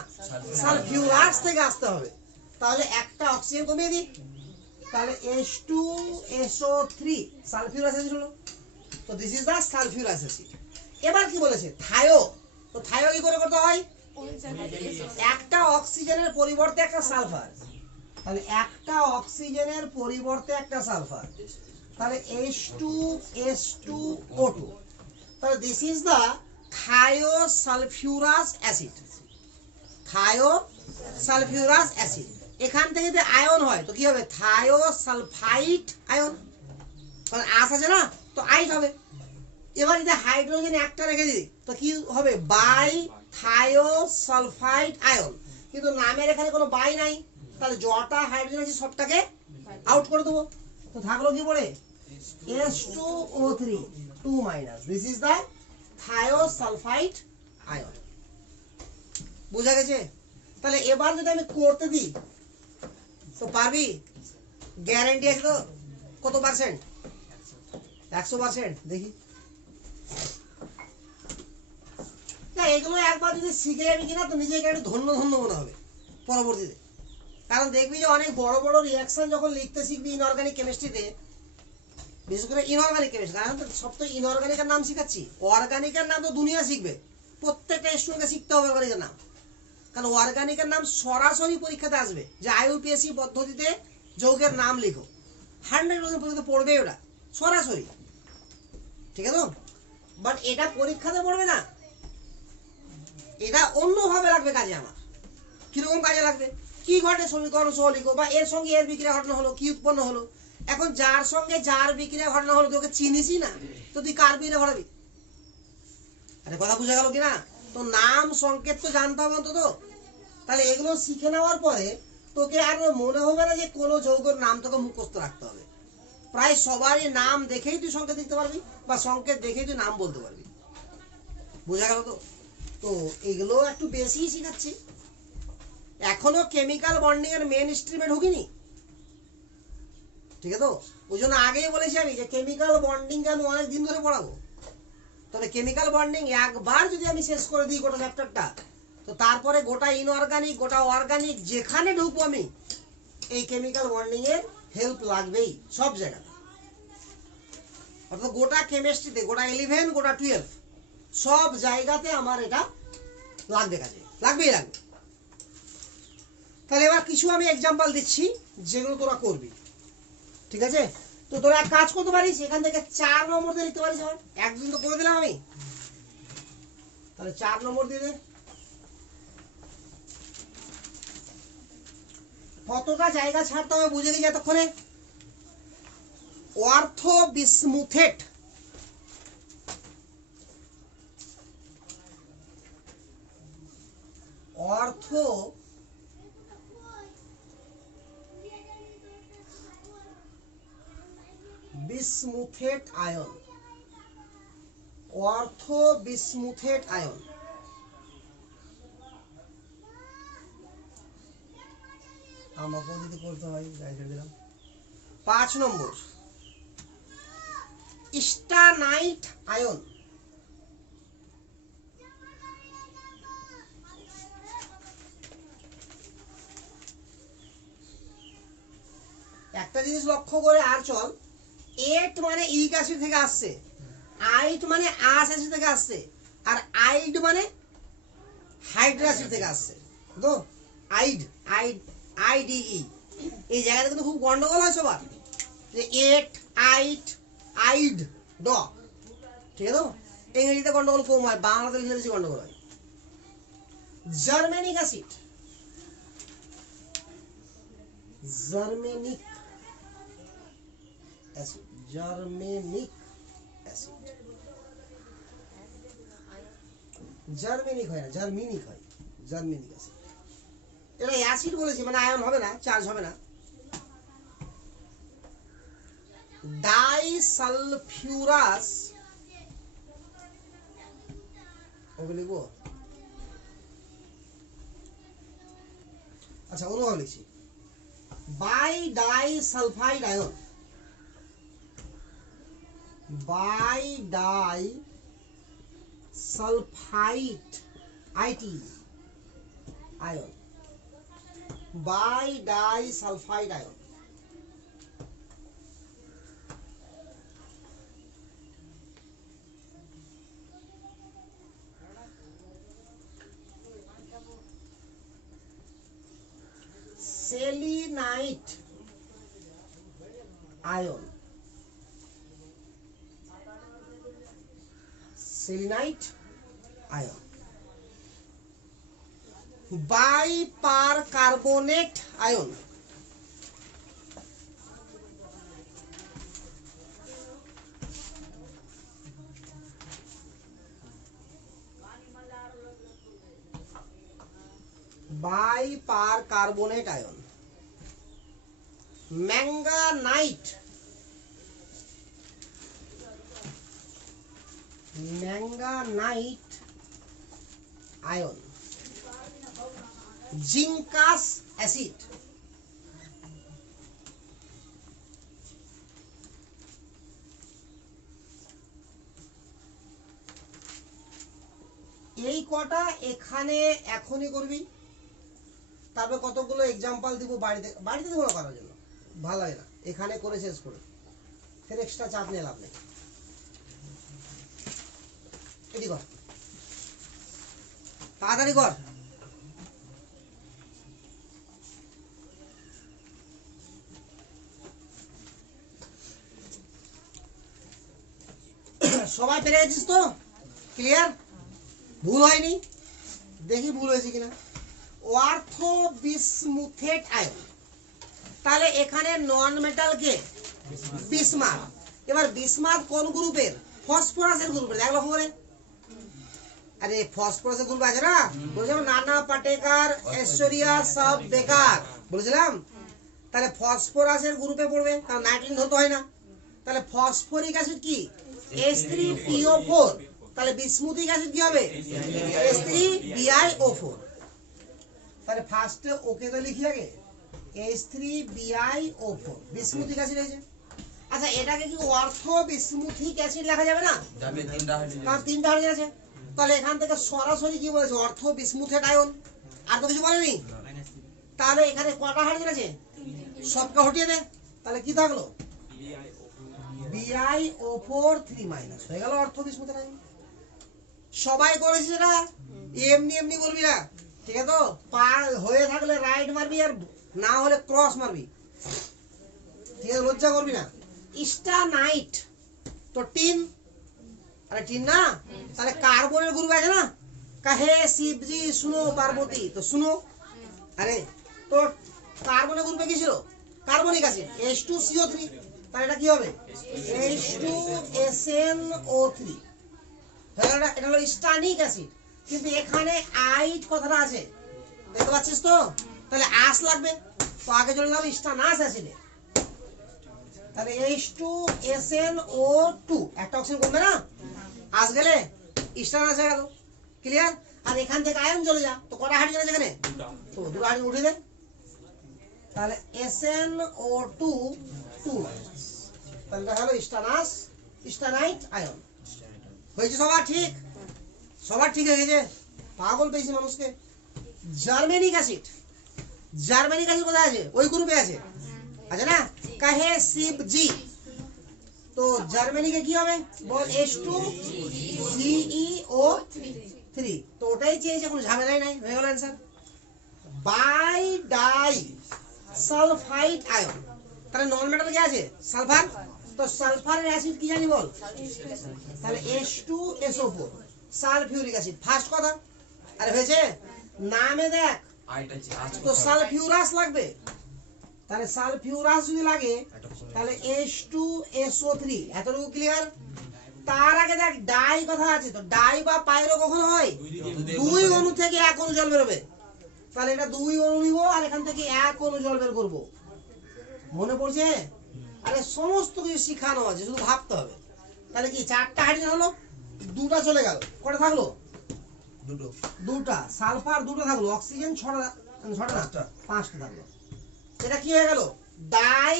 সালফিউরাস থেকে আসতে হবে তাহলে একটা অক্সিজেন কমিয়ে দিই তাহলে H2SO3 সালফিউরাস অ্যাসিড হলো তো this is the sulphurous acid এবার কি বলেছে থায়ো তো থায়ো কি করে করতে হয় একটা অক্সিজেনের পরিবর্তে একটা সালফার তাহলে একটা অক্সিজেনের পরিবর্তে একটা সালফার তাহলে H2S2O2 তাহলে this is the thiosulphurous acid thiosulphurous acid এখান থেকে যদি আয়ন হয় তো কি হবে থায়োসালফাইড আয়ন কারণ আস আছে না তো আইট হবে এবার যদি হাইড্রোজেন একটা রেখে দিই তো কি হবে বাই থায়োসালফাইড আয়ন কিন্তু নামের এখানে কোনো বাই নাই তাহলে যটা হাইড্রোজেন আছে সবটাকে আউট করে দেবো তো থাকলো কি পড়ে H2O3 2 minus this is the thiosulphide ion বুঝা গেছে তাহলে এবার যদি আমি করতে দিই তো পারবি গ্যারান্টি আছে তো কত পার্সেন্ট 100% দেখি না এগুলো একবার যদি শিখে যাবি কিনা তো নিজেকে একটু ধন্য ধন্য মনে হবে পরবর্তীতে কারণ দেখবি যে অনেক বড় বড় রিঅ্যাকশন যখন লিখতে শিখবি ইনঅর্গানিক কেমিস্ট্রিতে বিশেষ করে ইনঅর্গানিক কেমিস্ট্রি কারণ সব তো ইনঅর্গানিকের নাম শিখাচ্ছি অর্গানিকের নাম তো দুনিয়া শিখবে প্রত্যেকটা স্টুডেন্টকে শিখতে হবে অর্গানিকের নাম কারণ অর্গানিকের নাম সরাসরি পরীক্ষাতে আসবে যে IUPAC পদ্ধতিতে যৌগের নাম লিখো 100% পর্যন্ত পড়বে ওটা সরাসরি ঠিক আছে তো বাট এটা পরীক্ষাতে পড়বে না এটা অন্যভাবে লাগবে কাজে আমার কিরকম কাজে লাগবে কি ঘটে সমীকরণ সহ লিখো বা এর সঙ্গে এর বিক্রিয়া ঘটনা হলো কি উৎপন্ন হলো এখন যার সঙ্গে যার বিক্রিয়া ঘটনা হলো তোকে চিনিসই না তো তুই কার বিক্রিয়া ঘটাবি আরে কথা বুঝা গেল কিনা তো নাম সংকেত তো জানতে হবে অন্তত তাহলে এগুলো শিখে নেওয়ার পরে তোকে আর মনে হবে না যে কোনো যৌগের নাম তোকে মুখস্থ রাখতে হবে প্রায় সবারই নাম দেখেই তুই সংকেত দিতে পারবি বা সংকেত দেখেই তুই নাম বলতে পারবি বুঝা গেল তো তো এগুলো একটু বেশি শিখাচ্ছি এখনো কেমিক্যাল বন্ডিং এর মেন স্ট্রিমে ঢুকিনি ঠিক আছে তো ওই জন্য আগেই বলেছি আমি যে কেমিক্যাল বন্ডিং আমি অনেক দিন ধরে পড়াবো তবে কেমিক্যাল বন্ডিং একবার যদি আমি শেষ করে দিই গোটা চ্যাপ্টারটা তো তারপরে গোটা ইনঅর্গানিক গোটা অর্গানিক যেখানে ঢুকবো আমি এই কেমিক্যাল বন্ডিং এর হেল্প লাগবেই সব জায়গায় অর্থাৎ গোটা কেমিস্ট্রিতে গোটা 11 গোটা 12 সব জায়গাতে আমার এটা লাগবে কাজে লাগবেই লাগবে তাহলে এবার কিছু আমি এক্সাম্পল দিচ্ছি যেগুলো তোরা করবি ঠিক আছে তো তোরা এক কাজ করতে পারিস এখান থেকে 4 নম্বর দিয়ে লিখতে পারিস আমার একদিন তো করে দিলাম আমি তাহলে 4 নম্বর দিয়ে দে কতটা জায়গা ছাড়তে হবে বুঝে গেছি এতক্ষণে অর্থো বিসমুথেট অর্থো বিসমুথেট আয়ন অর্থো বিসমুথেট আয়ন আমাকেও যদি করতে হয় গাইড দিলাম 5 নম্বর স্টানাইট আয়ন একটা জিনিস লক্ষ্য করে আর চল এট মানে ইক অ্যাসিড থেকে আসছে আইট মানে আস অ্যাসিড থেকে আসছে আর আইড মানে হাইড্রো অ্যাসিড থেকে আসছে তো আইড আইড আইডিই এই জায়গাটা কিন্তু খুব গন্ডগোল হয় সবার যে এট আইট আইড ড ঠিক আছে তো ইংরেজিতে গন্ডগোল কম হয় বাংলাতে লিখলে বেশি গন্ডগোল হয় জার্মেনিক অ্যাসিড জার্মেনিক অ্যাসিড জার্মেনিক অ্যাসিড জার্মেনিক হয় না জার্মেনিক হয় জার্মেনিক অ্যাসিড এটা অ্যাসিড বলেছি মানে আয়ন হবে না চার্জ হবে না ডাইসালফিউরাস কবে লিখবো? আচ্ছা অনুভাব লিখছি। Bi di sulphide ion, bi di sulphide ite ion, bi di sulphide ion selenite ion, selenite ion, bi per carbonate ion, bi per carbonate ion, manganite, manganite ion, zincous acid, এই কটা এখানে এখনই করবি, তারপর কতগুলো এক্সাম্পল দিব বাড়িতে, বাড়িতে দিব না করার জন্য ভালো লাগে না, এখানে করে শেষ করে ফের এক্সট্রা চাপ নিয়ে লাভ নেই। এটি কর, তাড়াতাড়ি কর। সবাই পেরে গেছিস তো? ক্লিয়ার? ভুল হয়নি? দেখি ভুল হয়েছে কিনা। অর্থো বিসমুথেট আয়ন, তাহলে এখানে নন মেটাল কে? বিসমাথ। এবার বিসমাথ কোন গ্রুপের? ফসফরাসের গ্রুপের। দেখ লক্ষ্য করে, আরে ফসফরাসের গ্রুপ আছে না, বলেছিলাম নানা পাটেকার ঐশ্বরিয়া সব বেকার বলেছিলাম, তাহলে ফসফরাসের গ্রুপে পড়বে, কারণ নাইট্রোজেন ধরতে হয় না। তাহলে ফসফরিক অ্যাসিড কি? H3PO4, তাহলে বিসমুথিক অ্যাসিড কি হবে? H3BiO4। তাহলে ফার্স্টে ওকে তো লিখি আগে, H3BiO4 বিসমুথিক অ্যাসিড হয়েছে। আচ্ছা এটাকে কি অর্থো বিসমুথিক অ্যাসিড লেখা যাবে না? যাবে, তিনটা হাইড্রোজেন। কারণ তিনটা হাইড্রোজেন আছে। তাহলে এখান থেকে সরাসরি কি বলেছে? অর্থো বিসমুথেট আয়ন, আর তো কিছু বলেনি। তাহলে এখানে কটা হাইড্রোজেন আছে? সবকে হটিয়ে দে, তাহলে কি থাকলো? BiO4 3- হয়ে গেল অর্থ বিসমুথেট আয়ন। সবাই করেছিস এটা, এমনি এমনি বলবি না, ঠিক আছে তো? পার হয়ে থাকলে রাইট মারবি, আর না হলে ক্রস মারবি, ঠিক আছে? লজ্জা করবি না। স্টানাইট তো টিন, আরে টিন না, তাহলে কার্বনের গ্রুপ আছে না, কাহে শিবজি শুনো পার্বতী, তো শুনো। আরে তো কার্বনের গ্রুপে কি ছিল? কার্বনিক অ্যাসিড H2CO3, তাহলে এটা কি হবে? H2SnO3। এটা হলো স্টানিক অ্যাসিড, কিন্তু এখানে আইট কথাটা আছে, দেখতে পাচ্ছিস তো? তাহলে আস লাগবে, তো আগে চলে যাবো স্টানাস অ্যাসিডে। তাহলে H2SnO2, একটা অক্সিজেন কমবে না, আস গেলে স্টানাস হয়ে গেল। ক্লিয়ার? আর এখান থেকে আয়ন চলে যা, তো কটা হাইড্রোজেন আছে এখানে? তো দুটো হাইড্রোজেন উঠে দে, তাহলে SnO2 2-, তাহলে এটা হলো স্টানাস, স্টানাইট আয়ন। হয়েছে সবার ঠিক? সবার ঠিক হয়ে গেছে? পাগল পেয়েছি মানুষকে। জার্মেনিক অ্যাসিড, জার্মেনিক অ্যাসিড কোথায় আছে? ওই গ্রুপে আছে, আছে না, কাহে শিবজি। তো জার্মেনিকে কি হবে বল? H2GeO3, তো ওটাই চেয়েছে, কোনো ঝামেলাই নাই, হয়ে গেল answer. Bi di sulphide ion, তাহলে নন মেটাল কি আছে? সালফার। তো সালফারের অ্যাসিড কি জানি বল? তাহলে H2SO4, সালফিউরিক অ্যাসিড। ফার্স্ট কথা, আরে হয়েছে? নামে দেখ, তো সালফিউরাস লাগবে, তাহলে সালফিউরাস যদি লাগে তাহলে H2SO3, এতটুকু ক্লিয়ার? তার আগে দেখ ডাই কথা আছে, তো ডাই বা পাইরো কখনো হয়? দুই অণু থেকে এক অণু জল বেরোবে, তাহলে এটা দুই অণু নিব, আর এখান থেকে এক অণু জল বের করবো। মনে পড়ছে? আরে সমস্ত কিছু শিখানো আছে, শুধু ভাবতে হবে। তাহলে কি চারটা হাইড্রোজেন হলো, দুটা চলে গেল, কটা থাকলো? দুটো দুটা, সালফার দুটো থাকলো, অক্সিজেন ছটা, ছটা না পাঁচটা। পাঁচটা থাকলো। এটা কি হয়ে গেল? ডাই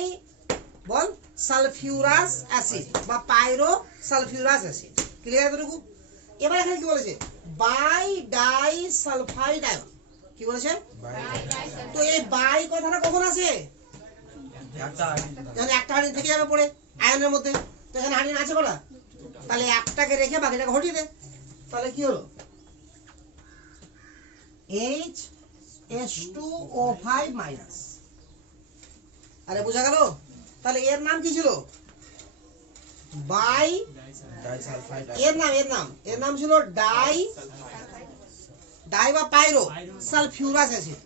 বল সালফিউরাস অ্যাসিড বা পাইরো সালফিউরাস অ্যাসিড। ক্লিয়ার এতটুকু? এবার এখানে কি বলেছে? Bi di sulphide ion. কি বলেছে? তো এই বাই কথাটা কখন আসে? একটা যখন একটা হাইড্রোজেন থেকে যাবে পড়ে আয়নের মধ্যে। তো এখানে হাইড্রোজেন আছে কটা? তাহলে একটাকে রেখে বাকিটাকে হটিয়ে দে। তাহলে কি হলো? H2O5 minus. আরে বোঝা গেল? তাহলে এর নাম কি ছিল? বাই, ডাইসালফাইড এর নাম ছিল ডাই বা পাইরো সালফিউরাস অ্যাসিড।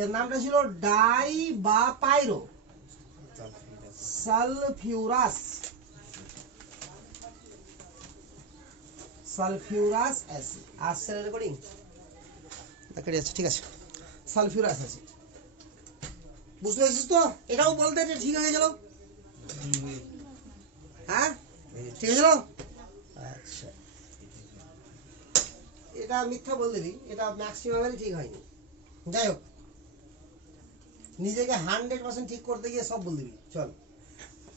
এর নামটা ছিল ডাই বা পাইরো সালফিউরাস অ্যাসিড। আসছে রেকর্ডিং? ঠিক আছে, সালফিউরাস অ্যাসিড। বুঝতে পেরেছিস তো? এটাও বলতে যে ঠিক হয়ে গেল। হ্যাঁ ঠিক আছে। আচ্ছা, এটা মিথ্যা বল দিবি, এটা ম্যাক্সিমামেরই ঠিক হয়নি। যাই হোক, নিজেকে 100% ঠিক করতে গিয়ে সব বল দিবি। চল,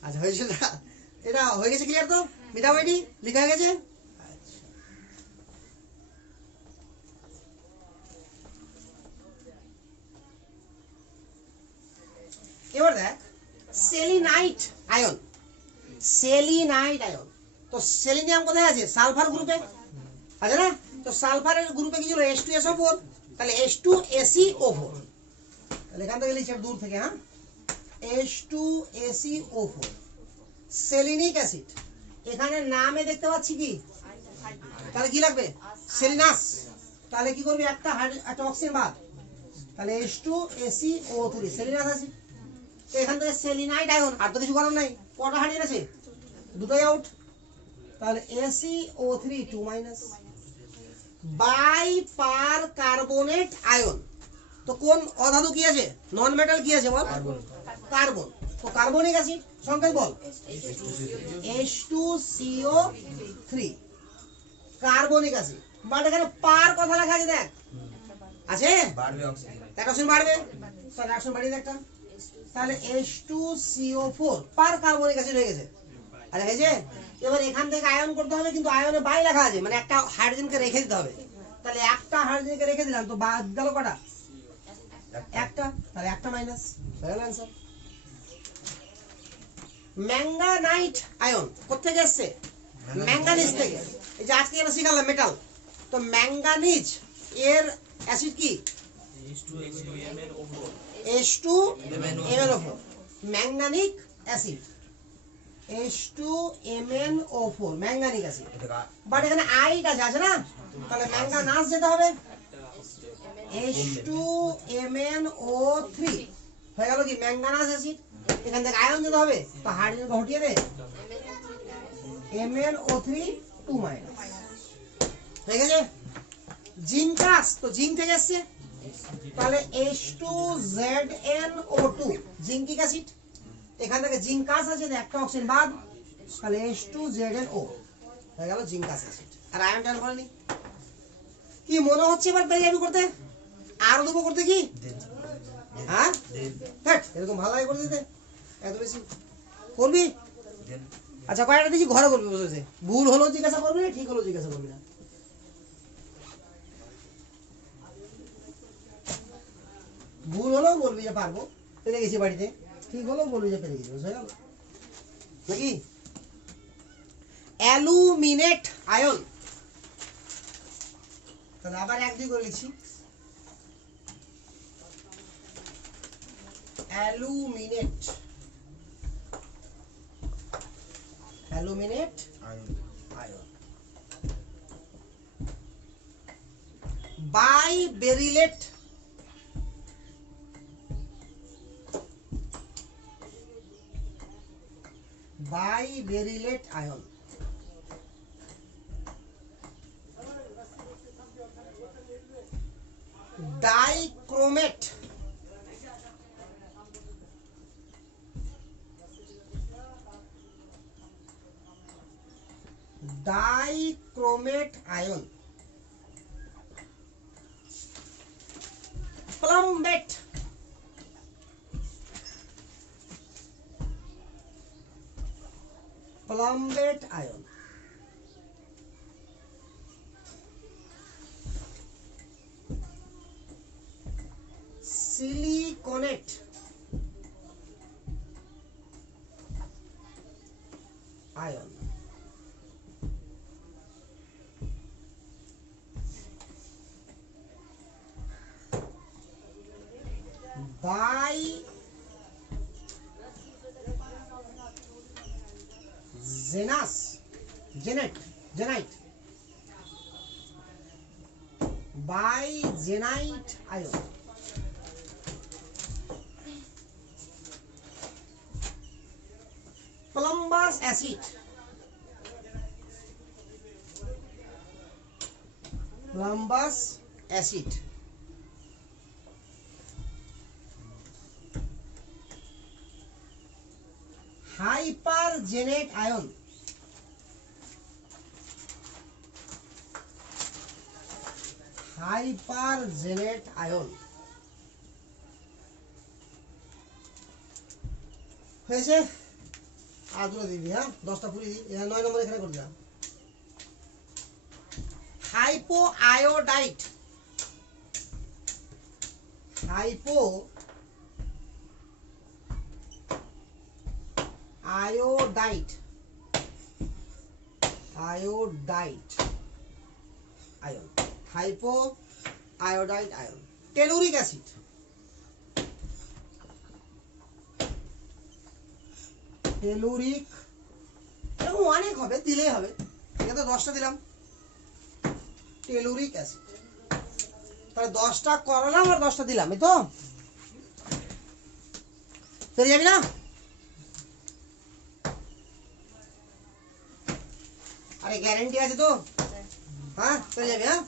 আচ্ছা হয়েছিল, এটা হয়ে গেছে। ক্লিয়ার তো? মিটামিটি লেখা হয়ে গেছে। আচ্ছা, এবার দেখ সেলিনাইট আয়ন। তো সেলিনিয়াম কোথায় আছে? সালফার গ্রুপে আছে না? তো সালফারের গ্রুপে কি ছিল? H2SO4। তাহলে H2SeO4। তাহলে এখান থেকে লিখছি দূর থেকে, হ্যাঁ, H2SeO4 সেলিনিক অ্যাসিড। এখানে নামে দেখতে পাচ্ছি কি? তাহলে কি লাগবে? সেলিনাস। তাহলে কি করবি? একটা অক্সিজেন বাদ, তাহলে H2SeO3 সেলিনাস অ্যাসিড। তো এখান থেকে সেলিনাইট আয়ন, আর তো কিছু করার নাই। কটা হাইড্রোজেন আছে? দুটোই আউট। তাহলে SeO3 2 minus. Bi per carbonate ion. তো কোন অধাতু কি আছে? নন মেটাল কি আছে বল? কার্বন। তো কার্বনিক অ্যাসিড সংকেত বল। H2CO3 carbonic acid. বাট এখানে পার কথা লেখা আছে, দেখ আছে, বাড়বে অক্সিজেন। একটা অক্সিজেন বাড়বে, তাহলে অক্সিজেন বাড়িয়ে দে একটা। তাহলে H2CO4 পার কার্বনিক অ্যাসিড হয়ে গেছে। আরে হয়েছে? এবার এখান থেকে আয়ন করতে হবে, কিন্তু আয়নে বাই লেখা আছে, মানে একটা হাইড্রোজেনকে রেখে দিতে হবে। তাহলে একটা হাইড্রোজেনকে রেখে দিলাম, তো বাদ গেল কটা? একটা। তাহলে একটা মাইনাস হয়ে গেল অ্যান্সার। ম্যাঙ্গানাইট আয়ন কোথেকে এসছে? ম্যাঙ্গানিজ থেকে। এই যে আজকে আমরা শিখালাম মেটাল, তো ম্যাঙ্গানিজ এর অ্যাসিড কি? H2MnO4 manganic acid. H2MnO4 manganic acid. But এখানে আইট আছে না? তাহলে ম্যাঙ্গানাস যেতে হবে। H2MnO3 হয়ে গেল কি? Manganous acid. এখান থেকে আয়ন যেতে হবে, তো হাইড্রোজেনকে হটিয়ে দে, MnO3 2 মাইনাস হয়ে গেছে। জিঙ্কাস, তো জিঙ্ক থেকে এসছে, তাহলে H2ZnO2 জিঙ্কিক অ্যাসিড। এখান থেকে জিঙ্কাস আছে, একটা অক্সিজেন বাদ, তাহলে H2ZnO হয়ে গেল জিঙ্কাস অ্যাসিড। আর আয়ন টায়ন করেনি। কি মনে হচ্ছে এবার পেরে যাবি করতে? আরো দেবো করতে কি? হ্যাঁ এরকম ভালো লাগে করে দিতে, এত বেশি করবি? আচ্ছা কয়েকটা দিচ্ছি, ঘরে করবি বসে বসে। ভুল হলো জিজ্ঞাসা করবি না, ঠিক হলো জিজ্ঞাসা করবি না। ভুল হলেও বলবি যে পারবো, পেরে গেছি বাড়িতে। ঠিক হলেও বলবি যে পেরে গেছি, বুঝে গেল নাকি? অ্যালুমিনেট আয়ন, তাহলে আবার এক দুই করে লিখছি। Aluminate ion. Bi beryllate ion. Dichromate ion. Plumbate ion, siliconate ion, bi zenite ion, plumbous acid, হাইপারজেনেট আয়ন, হয়েছে। আর দুটো দিবি, হ্যাঁ 10টা পুরি দিই, 9 নম্বর এখানে করে দিলাম। হাইপো আয়োডাইট আয়ন, টেলুরিক অ্যাসিড, এরকম অনেক হবে, দিলেই হবে। এখানে তো 10টা দিলাম। টেলুরিক অ্যাসিড, তাহলে 10টা করলাম আর 10টা দিলাম, এই তো পেরে যাবি না? আরে গ্যারেন্টি আছে তো? হ্যাঁ পেরে যাবি, হ্যাঁ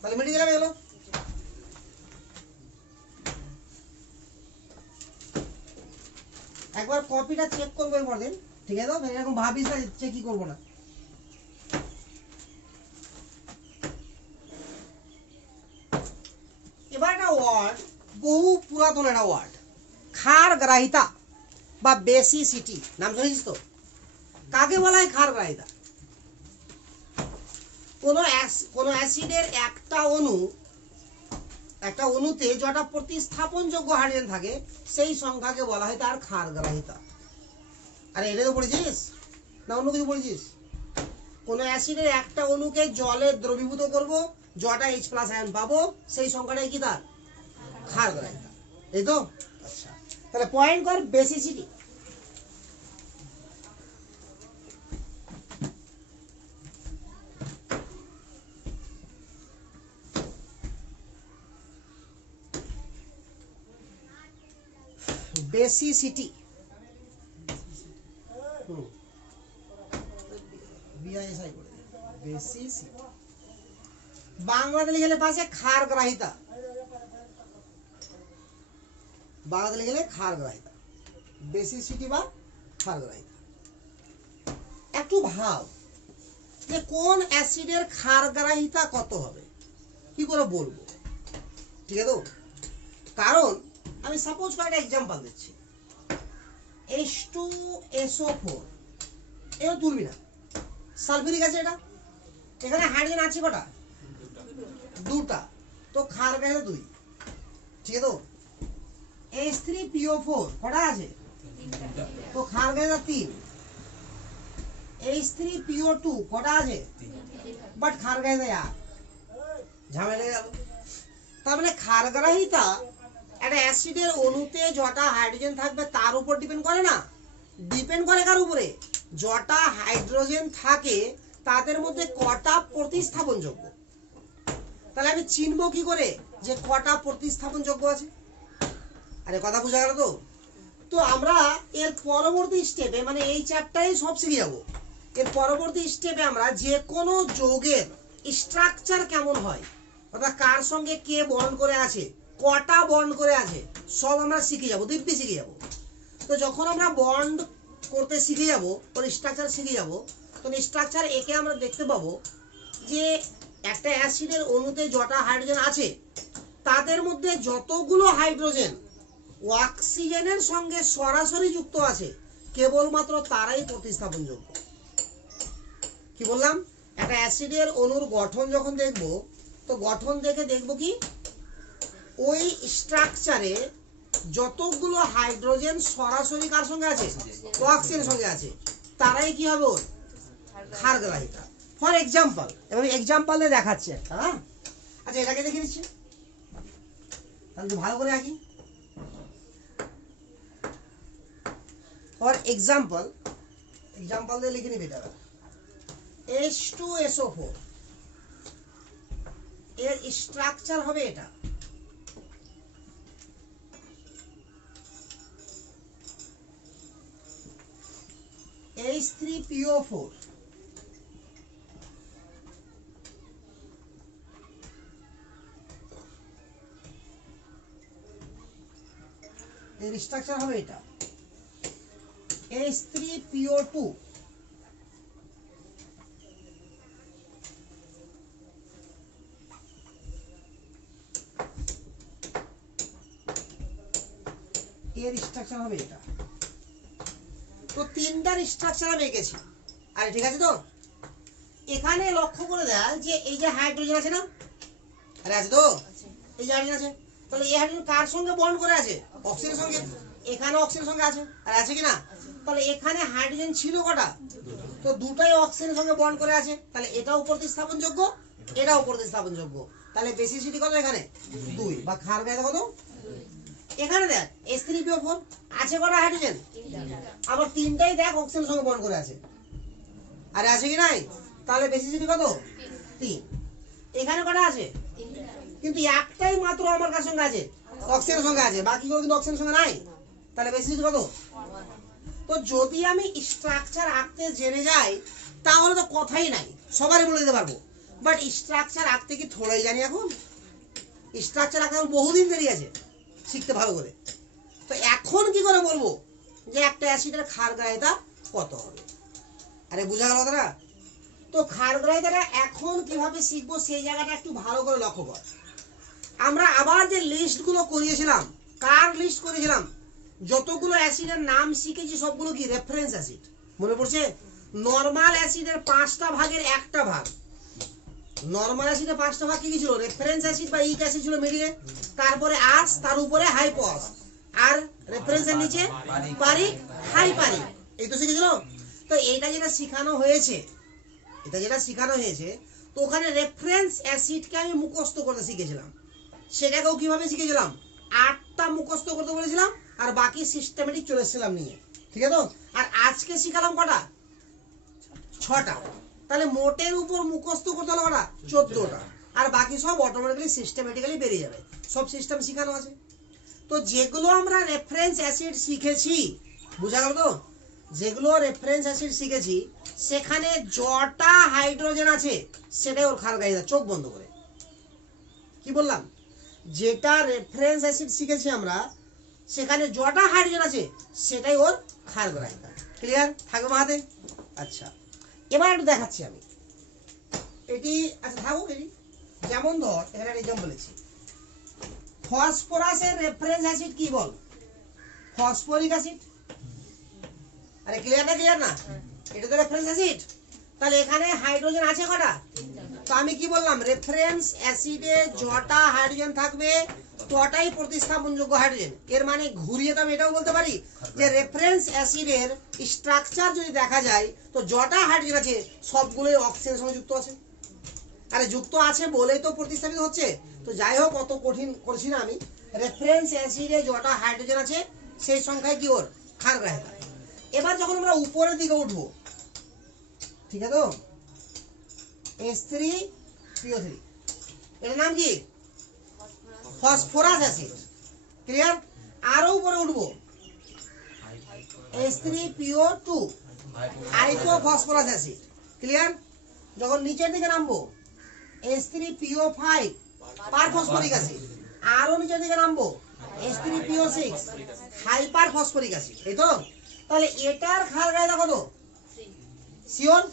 তাহলে মিটিয়ে দিলাম এগুলো। একবার কপিটা চেক করবো এরপর দিন, ঠিক আছে তো? এরকম ভাবিস না চেকই করবো না। এবার একটা ওয়ার্ড, বহু পুরাতন একটা ওয়ার্ড, ক্ষারগ্রাহিতা বা বেসিসিটি, নাম শুনেছিস তো? কাকে বলা হয় ক্ষারগ্রাহিতা? কোন অ্যাসিডের একটা অণুতে যটা প্রতিস্থাপনযোগ্য হাইড্রোজেন থাকে সেই সংখ্যাকে বলা হয় তার ক্ষারগ্রাহিতা। আরে এটা তো পড়েছিস না অন্য কিছু পড়েছিস? কোন অ্যাসিডের একটা অণুকে জলে দ্রবীভূত করব, যটা H+ আয়ন পাবো, সেই সংখ্যাটাই কি তার ক্ষারগ্রাহিতা, এই তো? আচ্ছা, তাহলে পয়েন্ট কর বেসিসিটি। বেসিসিটি বাংলাতে লিখলে পাশে ক্ষারগ্রাহিতা, বেসিসিটি বা ক্ষারগ্রাহিতা। একটু ভাব যে কোন অ্যাসিডের ক্ষারগ্রাহিতা কত হবে, কি করে বলবো? ঠিক আছে তো? কারণ আমি সাপোজ কয়েকটা এক্সাম্পল দিচ্ছি। H2SO4 এও তুলবি না, সালফিউরিক অ্যাসিড, এখানে হাইড্রোজেন আছে কটা? 2টা, তো ক্ষারগ্রাহিতা 2, ঠিক আছে তো? H3PO4 কটা আছে? তো ক্ষারগ্রাহিতা 3। H3PO2 কটা আছে? বাট ক্ষারগ্রাহিতা 1, ঝামেলা গেল। তার মানে ক্ষারগ্রাহিতা একটা অ্যাসিডের অণুতে যটা হাইড্রোজেন থাকবে তার উপর ডিপেন্ড করে না, ডিপেন্ড করে কার উপরে? যটা হাইড্রোজেন থাকে তাদের মধ্যে কটা প্রতিস্থাপনযোগ্য। তাহলে আমি চিনবো কি করে যে কটা প্রতিস্থাপনযোগ্য আছে? আরে কথা বোঝা গেল তো? তো আমরা এর পরবর্তী স্টেপে, মানে এই চ্যাপ্টারে সব শিখে যাবো। এর পরবর্তী স্টেপে আমরা যে কোনো যৌগের স্ট্রাকচার কেমন হয়, অর্থাৎ কার সঙ্গে কে বন্ড করে আছে, কটা বন্ড করে আছে, সব আমরা শিখে যাবো, দিব্যি শিখে যাবো। তো যখন আমরা বন্ড করতে শিখে যাবো, ওর স্ট্রাকচার শিখে যাবো, তো স্ট্রাকচার একে আমরা দেখতে পাবো যে একটা অ্যাসিডের অণুতে যটা হাইড্রোজেন আছে তাদের মধ্যে যতগুলো হাইড্রোজেন অক্সিজেনের সঙ্গে সরাসরি যুক্ত আছে কেবলমাত্র তারাই প্রতিস্থাপনযোগ্য। কি বললাম, একটা অ্যাসিডের অণুর গঠন যখন দেখব, তো গঠন দেখে দেখব কি ওই স্ট্রাকচারে যতগুলো হাইড্রোজেন সরাসরি কার সঙ্গে আছে, অক্সিজেনের সঙ্গে আছে, তারাই কি হবে, ওর ক্ষারগ্রাহিতা। ফর এক্সাম্পল, এবার এক্সাম্পলে দেখাচ্ছি একটা। হ্যাঁ, আচ্ছা এটাকে দেখে দিচ্ছি, তাহলে তো ভালো করে আঁকি। ফর এক্সাম্পল, এক্সাম্পল দিয়ে লিখে নিবি এটা। H2SO4 এর স্ট্রাকচার হবে এটা। H3PO4 এর স্ট্রাকচার হবে এটা। H3PO2 এর স্ট্রাকচার হবে এটা। তো তিনটার স্ট্রাকচার আমি এঁকেছি। আরে ঠিক আছে, তো এখানে লক্ষ্য করে দেয় যে এই যে হাইড্রোজেন আছে না, আরে আছে তো, এই যে হাইড্রোজেন আছে, তাহলে এই হাইড্রোজেন কার সঙ্গে বন্ড করে আছে, অক্সিজেনের সঙ্গে। এখানে অক্সিজেনের সঙ্গে আছে, আর আছে কি না, তাহলে এখানে হাইড্রোজেন ছিল কটা, তো দুটাই অক্সিজেনের সঙ্গে বন্ড করে আছে, তাহলে এটাও প্রতিস্থাপনযোগ্য, এটাও প্রতিস্থাপনযোগ্য। তাহলে বেসিসিটি কত এখানে, 2, বা ক্ষারগ্রাহিতা কত। এখানে দেখ H3PO4 আছে কটা হাইড্রোজেন, আবার তিনটাই দেখ অক্সিজেনের সঙ্গে বন্ড করে আছে, আরে আছে কি নাই, তাহলে বেসিসিটি কত, 3। এখানে কটা আছে, কিন্তু একটাই মাত্র আমার কার সঙ্গে আছে, অক্সিজেনের সঙ্গে আছে, বাকিগুলো কিন্তু অক্সিজেনের সঙ্গে নাই, তাহলে বেসিসিটি কত। তো যদি আমি স্ট্রাকচার আঁকতে জেনে যাই তাহলে তো কথাই নাই, সবারই বলে দিতে পারবো। বাট স্ট্রাকচার আঁকতে কি থোড়াই জানি এখন, স্ট্রাকচার আঁকতে বহুদিন দেরি আছে শিখতে ভালো করে। তো এখন কি করে বলবো যে একটা অ্যাসিডের ক্ষারগ্রাহিতা কত হবে, আরে বুঝা গেল কথাটা। তো ক্ষারগ্রাহিতাটা এখন কিভাবে শিখবো সেই জায়গাটা একটু ভালো করে লক্ষ্য কর। আমরা আবার যে লিস্টগুলো করিয়েছিলাম, কার লিস্ট করেছিলাম, যতগুলো অ্যাসিডের নাম শিখেছি সবগুলো কি রেফারেন্স অ্যাসিড, মনে পড়ছে। নরমাল অ্যাসিডের 5টা ভাগের একটা ভাগ, নরমাল অ্যাসিডের 5টা ভাগ কি ছিল, রেফারেন্স অ্যাসিড বা ইক অ্যাসিড ছিল মিডিলে, তারপরে আস, তার উপরে হাইপোস, আর রেফারেন্সের নিচে পারিক, হাইপারিক, এই তো শিখেছিল। তো এইটা যেটা শেখানো হয়েছে, এটা যেটা শেখানো হয়েছে, তো ওখানে রেফারেন্স অ্যাসিডকে আমি মুখস্থ করতে শিখেছিলাম, সেটাকেও কিভাবে শিখেছিলাম, 8টা মুখস্থ করতে বলেছিলাম, আর বাকি সিস্টেমেটিক চলে এসেছিলাম নিয়ে, ঠিক আছে তো। আর আজকে শিখালাম কটা, 6টা, তাহলে মোটের উপর মুখস্থ করতে হলো কটা, 14টা, আর বাকি সব অটোমেটিক্যালি সিস্টেমেটিক্যালি বেরিয়ে যাবে, সব সিস্টেম শেখানো আছে। তো যেগুলো আমরা রেফারেন্স অ্যাসিড শিখেছি, বুঝা গেল তো, যেগুলো রেফারেন্স অ্যাসিড শিখেছি সেখানে যটা হাইড্রোজেন আছে সেটাই ওর ক্ষারগ্রাহিতা, চোখ বন্ধ করে। কি বললাম, যেটা রেফারেন্স অ্যাসিড শিখেছি আমরা সেখানে যটা হাইড্রোজেন আছে সেটাই ওর ক্ষারগ্রাহিতা। ক্লিয়ার থাকবে মাহাতে। আচ্ছা এবার একটু দেখাচ্ছি আমি এটি। আচ্ছা থাকুক এটি, যেমন ধর এখানে এক্সাম্পল বলেছি, ফসফরাসের রেফারেন্স অ্যাসিড কি বল, ফসফরিক অ্যাসিড। আরে ক্লিয়ার না, ক্লিয়ার না, এটা তো রেফারেন্স অ্যাসিড, তাহলে এখানে হাইড্রোজেন আছে কটা, তো আমি কি বললাম, রেফারেন্স অ্যাসিডে যটা হাইড্রোজেন থাকবে তটাই প্রতিস্থাপনযোগ্য হাইড্রোজেন। এর মানে ঘুরিয়ে তো আমি এটাও বলতে পারি যে রেফারেন্স অ্যাসিডের স্ট্রাকচার যদি দেখা যায় তো যটা হাইড্রোজেন আছে সবগুলোই অক্সিজেনের সঙ্গে যুক্ত আছে, আরে যুক্ত আছে বলেই তো প্রতিস্থাপিত হচ্ছে। তো যাই হোক অত কঠিন করছি না আমি, রেফারেন্স অ্যাসিডে যটা হাইড্রোজেন আছে সেই সংখ্যায় কি ওর ক্ষারগ্রাহিতা। এবার যখন আমরা উপরের দিকে উঠবো, ঠিক আছে তো, H3PO3 এটার নাম কি, ফসফরাস অ্যাসিড। ক্লিয়ার, আরো উপরে উঠবো, H3PO2 হাইপোফসফরাস অ্যাসিড। ক্লিয়ার, যখন নিচের দিকে নামবো H3PO5 পারফসফরিক অ্যাসিড, আরো নিচের দিকে নামবো H3PO6 হাইপার ফসফরিক অ্যাসিড। এই তো, তাহলে এটার ক্ষারগ্রাহিতা কত, শিওর।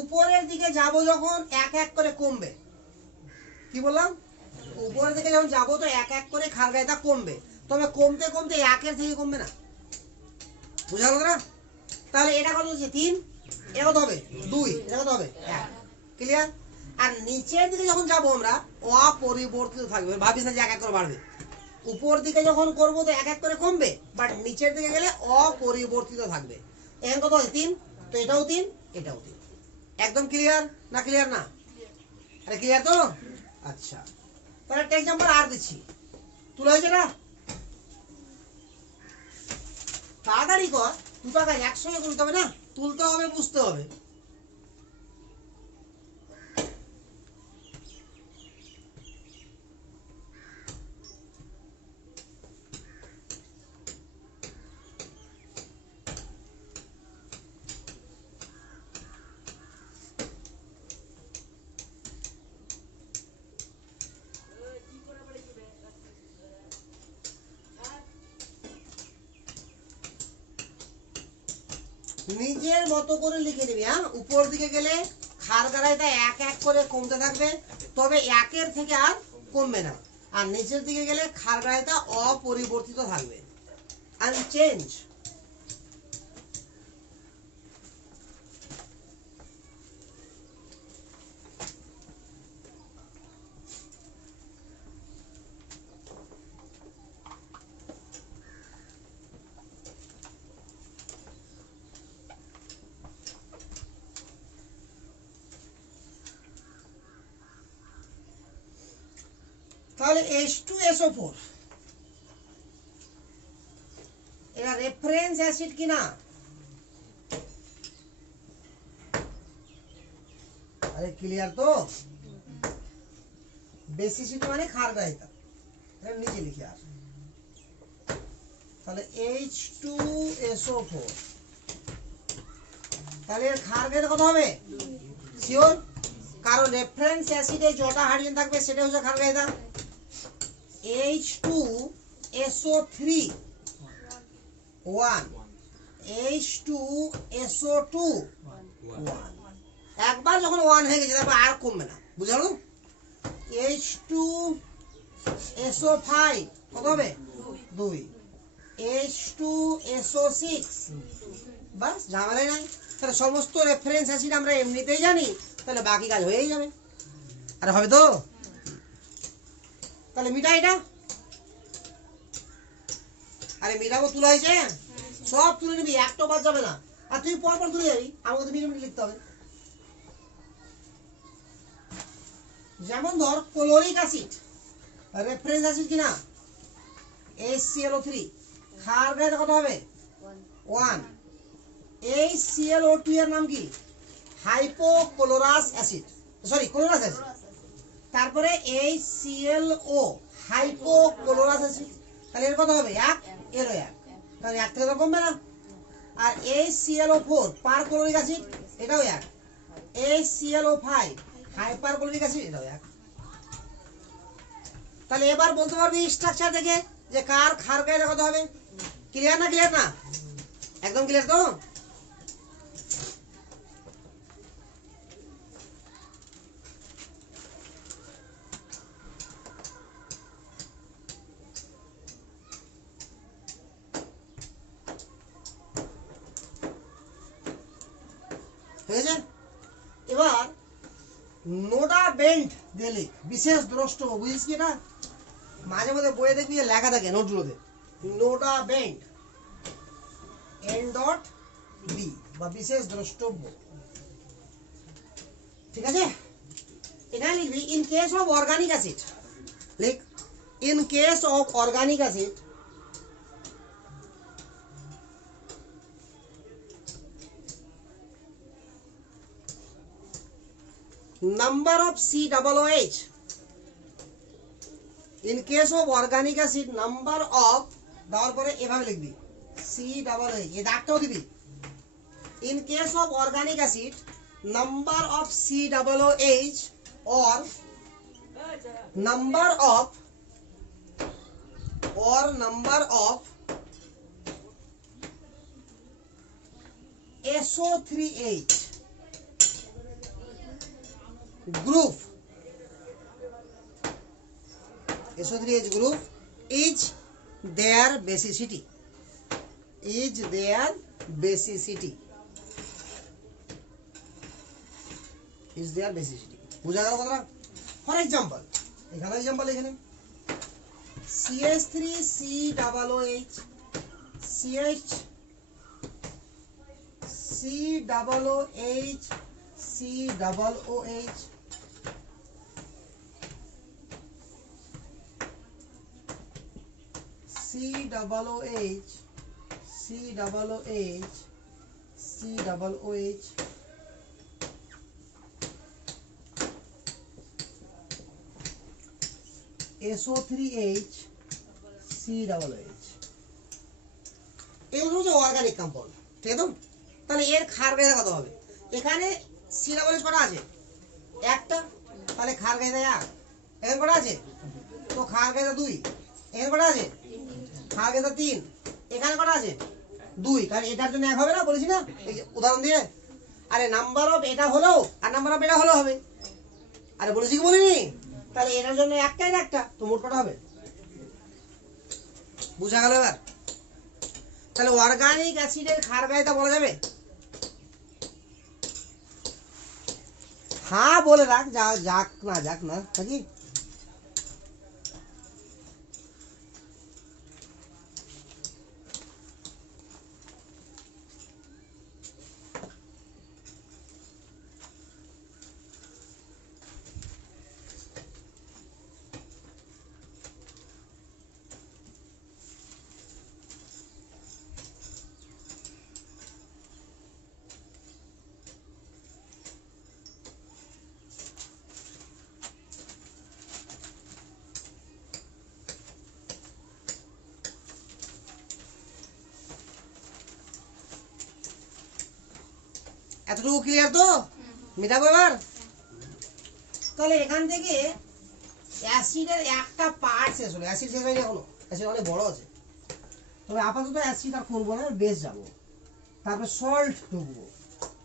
উপরের দিকে যাব যখন এক এক করে কমবে, কি বললাম, উপরের দিকে যখন যাবো তো এক এক করে খারগায়টা কমবে, তবে কমতে কমতে একের থেকে কমবে না, বুঝা গেল না? তাহলে এটা কত হচ্ছে 3, এটা কত হবে 2, এটা কত হবে 1, ক্লিয়ার? আর নিচের দিকে যখন যাবো আমরা অপরিবর্তিত থাকবে, ভাবিস না যে এক এক করে বাড়বে। উপর দিকে যখন করবো তো এক এক করে কমবে, বাট নিচের দিকে গেলে অপরিবর্তিত থাকবে। এখন কত হয় 3, তো এটাও 3, এটাও 3। একদম ক্লিয়ার না? ক্লিয়ার না? আরে ক্লিয়ার তো? আচ্ছা, তাহলে একটা এক্সাম্পল আর দিচ্ছি, তুলে হয়েছে না? তাড়াতাড়ি কর, দুটো কাজ একসঙ্গে তুলতে হবে না, তুলতে হবে, বুঝতে হবে। নিজের মতো করে লিখে নিবি, হ্যাঁ? উপর দিকে গেলে খারগাড়াইটা এক এক করে কমতে থাকবে, তবে একের থেকে আর কমবে না। আর নিচের দিকে গেলে খারগাড়াইটা অপরিবর্তিত থাকবে, আনচেঞ্জ। তাহলে H2SO4 এটা রেফারেন্স অ্যাসিড কিনা? আরে ক্লিয়ার তো? বেসিসিটি মানে খারগাড়াইটা, এটা নিচে লিখে আর। তাহলে H2SO4, তাহলে এর খারগাড়াইটা কত হবে? শিওর? কারণ রেফারেন্স অ্যাসিডে যটা হাইড্রোজেন থাকবে সেটা হচ্ছে খারগাড়াইটা। H2SO3 1, H2SO2 1। একবার যখন 1 হয়ে গেছে তারপর আর কমবে না, বুঝা গেল? H2SO5 কত হবে 2, H2SO6, বাস ঝামেলাই নাই। তাহলে সমস্ত রেফারেন্স অ্যাসিড আমরা এমনিতেই জানি, তাহলে বাকি কাজ হয়েই যাবে। আরে হবে তো? তাহলে মিটা এটা, আরে মিটাবো, তুলা হয়েছে, সব তুলে নিবি, একটা বাদ যাবে না। আর তুই পর পর তুলে যাবি, আমাকে তো মিনিট লিখতে হবে। যেমন ধর ক্লোরিক অ্যাসিড রেফারেন্স অ্যাসিড কিনা? HClO3, খারগাড়াইটা কত হবে 1। HClO2 এর নাম কি? Hypochlorous acid, sorry chlorous acid. তারপরে HClO হাইপোক্লোরাস অ্যাসিড, তাহলে এর কত হবে 1, এরও 1, তাহলে 1 থেকে তো কমবে না। আর HClO4 পারক্লোরিক অ্যাসিড, এটাও 1। HClO5 হাইপারক্লোরিক অ্যাসিড, এটাও 1। তাহলে এবার বলতে পারবি স্ট্রাকচার দেখে যে কার খারগাড়াইটা কত হবে। ক্লিয়ার না? ক্লিয়ার না? একদম ক্লিয়ার তো? হয়েছে? এবার নোডা বেন্ট দিলে বিশেষ দ্রষ্টব্য, বুঝিস কি না? মাঝে মাঝে বইয়ে দেখবি যে লেখা থাকে নোটগুলোতে, নোডা বেন্ট N.B বা বিশেষ দ্রষ্টব্য, ঠিক আছে? এখানে লিখবি in case of organic acid, লিখ in case of organic acid number of COOH, in case of organic acid number of, দেওয়ার পরে এভাবে লিখবি COOH, এই দাগটাও দিবি। in case of organic acid number of COOH or number of SO3H group SO3H group is their basicity. Is their basicity. Is their basicity. বুঝা গেল কথাটা? For example এখানে এক্সাম্পল এখানে CH3COOH CH COOH COOH COOH SO3H COOH এগুলো হচ্ছে organic compound, ঠিক আছে? তাহলে এর ক্ষার গায়িতা কত হবে? এখানে COOH কটা আছে? একটা, তাহলে ক্ষার গায়িতা এক। এখানে কটা আছে? তো ক্ষার গায়িতা দুই। এখানে কটা আছে? ক্ষার গায়িতা তিন। এখানে কটা আছে? দুই। কারণ এটার জন্য এক হবে না, বলেছি না এই যে উদাহরণ দিয়ে। আরে নাম্বার অফ এটা হলো আর নাম্বার অফ এটা হলো হবে। আরে বলেছি কি বলিনি? তাহলে এটার জন্য একটাই একটা, তো মোট কটা হবে? বুঝা গেল এবার? তাহলে অর্গানিক অ্যাসিডের ক্ষার গায়িতা বলা যাবে? হ্যাঁ বলে রাখ, যাক না নাকি? এতটুকু ক্লিয়ার তো? মেটাবো এবার? তাহলে এখান থেকে অ্যাসিডের একটা পার্ট শেষ হলো। অ্যাসিড শেষ হয়নি এখনো, অ্যাসিড অনেক বড় আছে। তবে আপাতত অ্যাসিড আর করবো না, বেস যাবো, তারপর সল্ট ঢুকবো,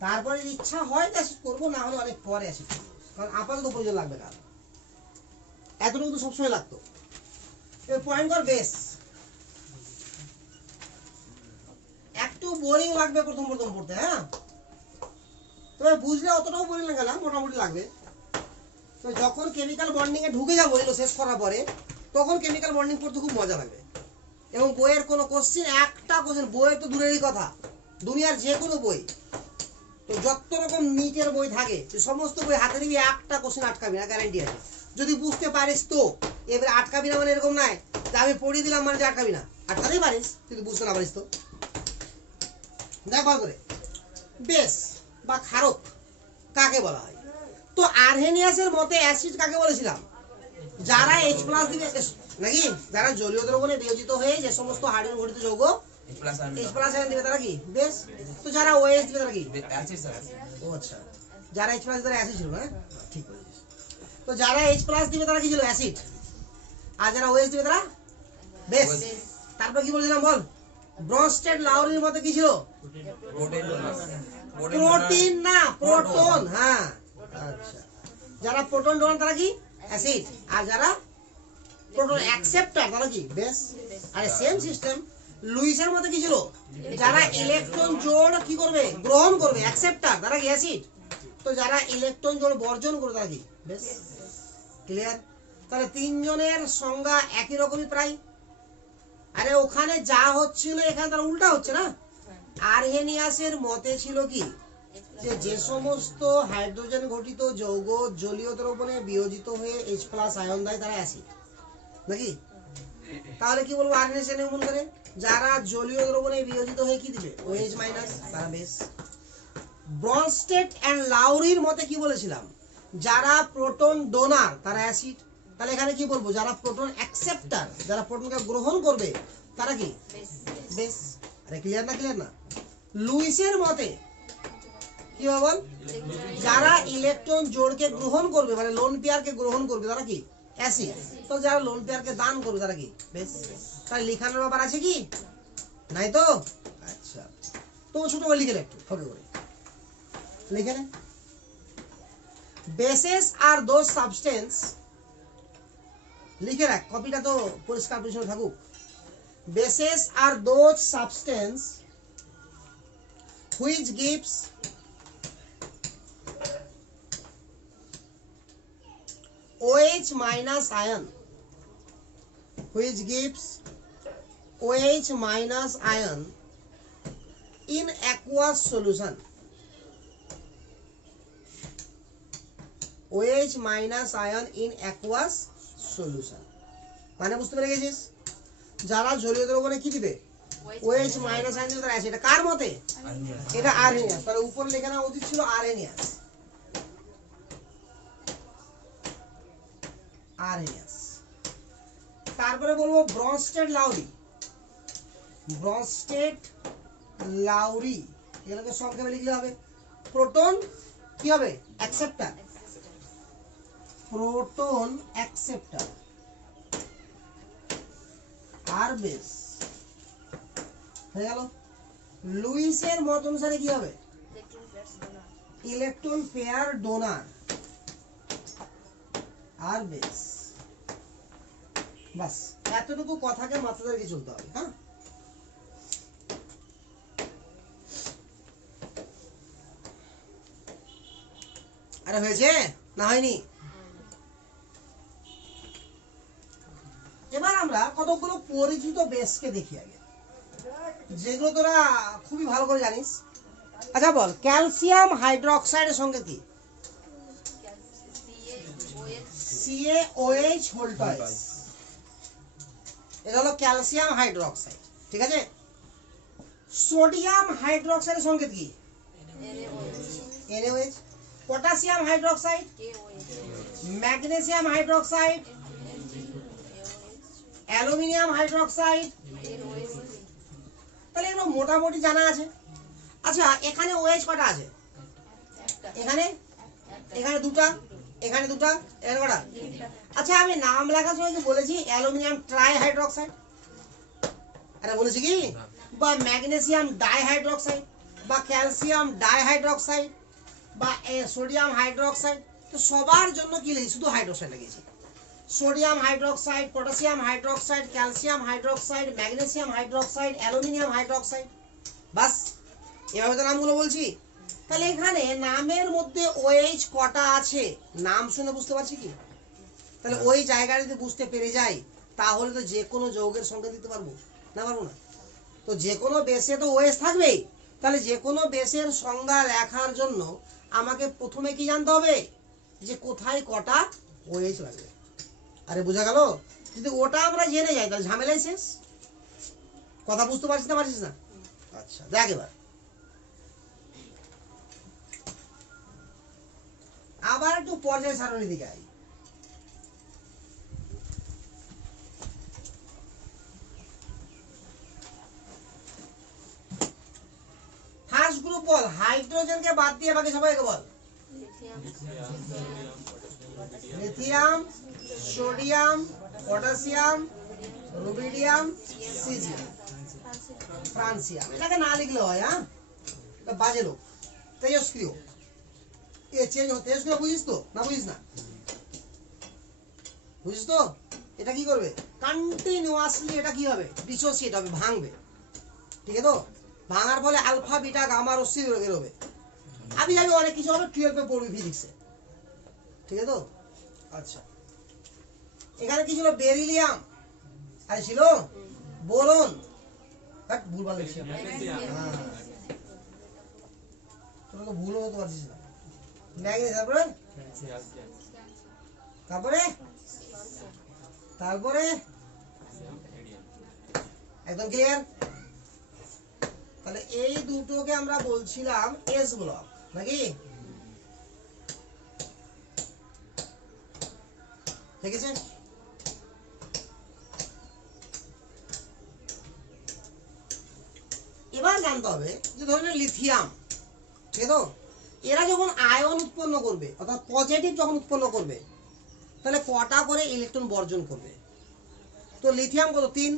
তারপরে যদি ইচ্ছা হয় অ্যাসিড করবো, না হলে অনেক পরে অ্যাসিড করবো, কারণ আপাতত প্রয়োজন লাগবে না। এতটুকু তো সবসময় লাগতো। পয়েন্ট কর বেস। একটু বোরিং লাগবে প্রথম পড়তে, হ্যাঁ, তবে বুঝলে অতটাও বোরিং লাগে না, মোটামুটি লাগবে। তো যখন কেমিক্যাল বন্ডিং এ ঢুকে যাবো এগুলো শেষ করার পরে, তখন কেমিক্যাল বন্ডিং পড়তে খুব মজা লাগবে। এবং বইয়ের কোনো কোশ্চিন, একটা কোশ্চিন, বইয়ের তো দূরেরই কথা, দুনিয়ার যে কোনো বই, তো যত রকম নিটের বই থাকে সমস্ত বই হাতে নিবি, একটা কোশ্চিন আটকাবি না, গ্যারান্টি আছে। যদি বুঝতে পারিস তো, এবারে আটকাবি না মানে এরকম নাই যে আমি পড়িয়ে দিলাম মানে যে আটকাবি না, আটকাতেই পারিস, কিন্তু বুঝতে না পারিস তো। দেখ ভালো করে, বেস বা ক্ষারক কাকে বলা হয়? তো আর্হেনিয়াসের মতে অ্যাসিড কাকে বলেছিলাম? যারা H+ দিবে, নাকি যারা জলীয় দ্রবণে বিয়োজিত হয়ে যে সমস্ত হাইড্রোজেন ঘটিত যৌগ H+ আয়ন দিবে তারা কি বেস? তো যারা OH দিবে তারা কি অ্যাসিড স্যার। ও আচ্ছা, যারা H+ দিবে তারা অ্যাসিড ছিল না, ঠিক বলেছিস। তো যারা H+ দিবে তারা কি ছিল? অ্যাসিড। আর যারা OH দিবে তারা বেস। তারপর কি বলেছিলাম বল? ব্রনস্টেড লাউরির মতে কি ছিল? প্রোটিন না, প্রোটন। হ্যাঁ আচ্ছা, যারা প্রোটন ডোনার তারা কি অ্যাসিড, আর যারা প্রোটন অ্যাকসেপ্টার তারা কি বেস। আরে সেম সিস্টেম লুইসের মতে কি ছিল? যারা ইলেকট্রন জোড় কি করবে? গ্রহণ করবে, অ্যাকসেপ্টার তারা কি অ্যাসিড। তো যারা ইলেকট্রন জোড় বর্জন করবে তারা কি বেস। ক্লিয়ার? তাহলে তিনজনের সংজ্ঞা একই রকমই প্রায়। আরে ওখানে যা হচ্ছিল এখানে তার উল্টা হচ্ছে না। আর্হেনিয়াসের মতে ছিল কি, যে সমস্ত হাইড্রোজেন ঘটিত যৌগ জলীয় দ্রবণে বিয়োজিত হয়ে H+ আয়ন দেয় তারা অ্যাসিড, নাকি? তাহলে কি বলবো আর্হেনিয়াস নিয়মন করে? যারা জলীয় দ্রবণে বিয়োজিত হয়ে কি দিবে? OH- তারা বেস। ব্রনস্টেড এন্ড লাউরির মতে কি বলেছিলাম? যারা প্রোটন ডোনার তারা অ্যাসিড। তাহলে এখানে কি বলবো? যারা প্রোটন অ্যাকসেপ্টার, যারা প্রোটনকে গ্রহণ করবে তারা কি বেস। আরে ক্লিয়ার না? লুইসের মতে কি বল? যারা ইলেকট্রন জোড়কে গ্রহণ করবে, মানে লোন পেয়ারকে গ্রহণ করবে তারা কি অ্যাসিড। তো যারা লোন পেয়ারকে দান করবে তারা কি বেস। তাহলে লিখানোর ব্যাপার আছে কি নাই তো? আচ্ছা, তো ছোট করে লিখে একটু ছোট করে লিখে নে। Bases are those substances লিখে রাখ, কপিটা তো পরিষ্কার পরিচ্ছন্ন থাকুক। Bases are those substance which gives OH minus ion, which gives OH minus ion in aqueous solution. OH minus ion in aqueous solution. মানে বুঝতে পেরে গেছিস? যারা জলীয় দ্রবণে কি দিবে? OH minus ion দিবে, তারা আছে। এটা কার মতে? এটা আর্হেনিয়াস। তাহলে উপরে লেখা না উচিত ছিল আর্হেনিয়াস। আর্হেনিয়াস। তারপরে বলবো ব্রনস্টেড লাউরি। ব্রনস্টেড লাউরি এগুলোকে সংক্ষেপে লিখলে হবে প্রোটন কি হবে? অ্যাকসেপ্টার। প্রোটন অ্যাকসেপ্টার আর বেস হয়ে গেল। লুইসের মত অনুসারে কি হবে? ইলেকট্রন পেয়ার ডোনার আর বেস। বাস এতটুকু কথাকে মাথায় রেখে চলতে হবে। হ্যাঁ, আরে হয়েছে না হয়নি? এবার আমরা কতগুলো পরিচিত বেসকে দেখি আগে, যেগুলো তোরা খুবই ভালো করে জানিস। আচ্ছা বল, ক্যালসিয়াম হাইড্রোক্সাইডের সঙ্গে কি? CaOH whole twice. এটা হলো ক্যালসিয়াম হাইড্রোক্সাইড, ঠিক আছে। সোডিয়াম হাইড্রোক্সাইডের সঙ্গে কি? NaOH। Potassium hydroxide, magnesium hydroxide, aluminium hydroxide. তাহলে এগুলো মোটামুটি জানা আছে। আচ্ছা এখানে OH কটা আছে? এখানে এখানে দুটা, এখানে দুটা, এখানে কটা? আচ্ছা আমি নাম লেখার সময় কি বলেছি অ্যালুমিনিয়াম ট্রাই হাইড্রোক্সাইড? আরে বলেছি কি? বা ম্যাগনেসিয়াম ডাইহাইড্রোক্সাইড, বা ক্যালসিয়াম ডাইহাইড্রোক্সাইড, বা সোডিয়াম হাইড্রোক্সাইড। তো সবার জন্য কি লিখি? শুধু হাইড্রোক্সাইড লিখেছি। Sodium hydroxide, potassium hydroxide, calcium hydroxide, magnesium hydroxide, aluminium hydroxide. বাস এভাবে তো নামগুলো বলছি। তাহলে এখানে নামের মধ্যে OH কটা আছে নাম শুনে বুঝতে পারছি কি? তাহলে ওই জায়গাটা যদি বুঝতে পেরে যাই তাহলে তো যে কোনো যৌগের সংখ্যা দিতে পারবো না? পারবো না। তো যে কোনো বেসে তো OH থাকবেই। তাহলে যে কোনো বেসের সংজ্ঞা লেখার জন্য আমাকে প্রথমে কি জানতে হবে? যে কোথায় কটা OH লাগবে। আরে বোঝা গেল? যদি ওটা আমরা জেনে যাই তাহলে ঝামেলাই শেষ। কথা বুঝতে পারছিস না? পারছিস না? আচ্ছা দেখ এবার আবার একটু পর্যায় সারণী দিকে আই। ফার্স্ট গ্রুপ বল, হাইড্রোজেনকে বাদ দিয়ে বাকি সবাইকে বল। Lithium, sodium, potassium, rubidium, caesium, francium. এটাকে না লিখলে হয়। হ্যাঁ, এটা বাজে লোক। তেজস্ক্রিয় এ চেঞ্জ হতে, তেজস্ক্রিয় বুঝিস তো? না বুঝিস না? বুঝিস তো? এটা কি করবে? কন্টিনিউয়াসলি এটা কি হবে? ডিসোসিয়েট হবে, ভাঙবে। ঠিক আছে তো? ভাঙার ফলে আলফা বিটা গামা রশ্মি বেরোবে। আমি যাবি অনেক কিছু হবে, 12 এ পড়বি ফিজিক্সে। ঠিক আছে তো? আচ্ছা এখানে কি ছিল? বেরিলিয়াম। আর ছিল বোরন। হ্যাঁ ভুলভাল লিখছি। হ্যাঁ তোরা তো ভুলও হতে পারছিস না। ম্যাগনেসিয়াম, তারপরে তারপরে তারপরে একদম ক্লিয়ার? তাহলে এই দুটোকে আমরা বলছিলাম এস ব্লক নাকি? ঠিক আছে। এবার জানতে হবে যে ধরুন লিথিয়াম, ঠিক আছে তো? এরা যখন আয়ন উৎপন্ন করবে অর্থাৎ পজিটিভ যখন উৎপন্ন করবে তাহলে কটা করে ইলেকট্রন বর্জন করবে? তো লিথিয়াম কত? 3।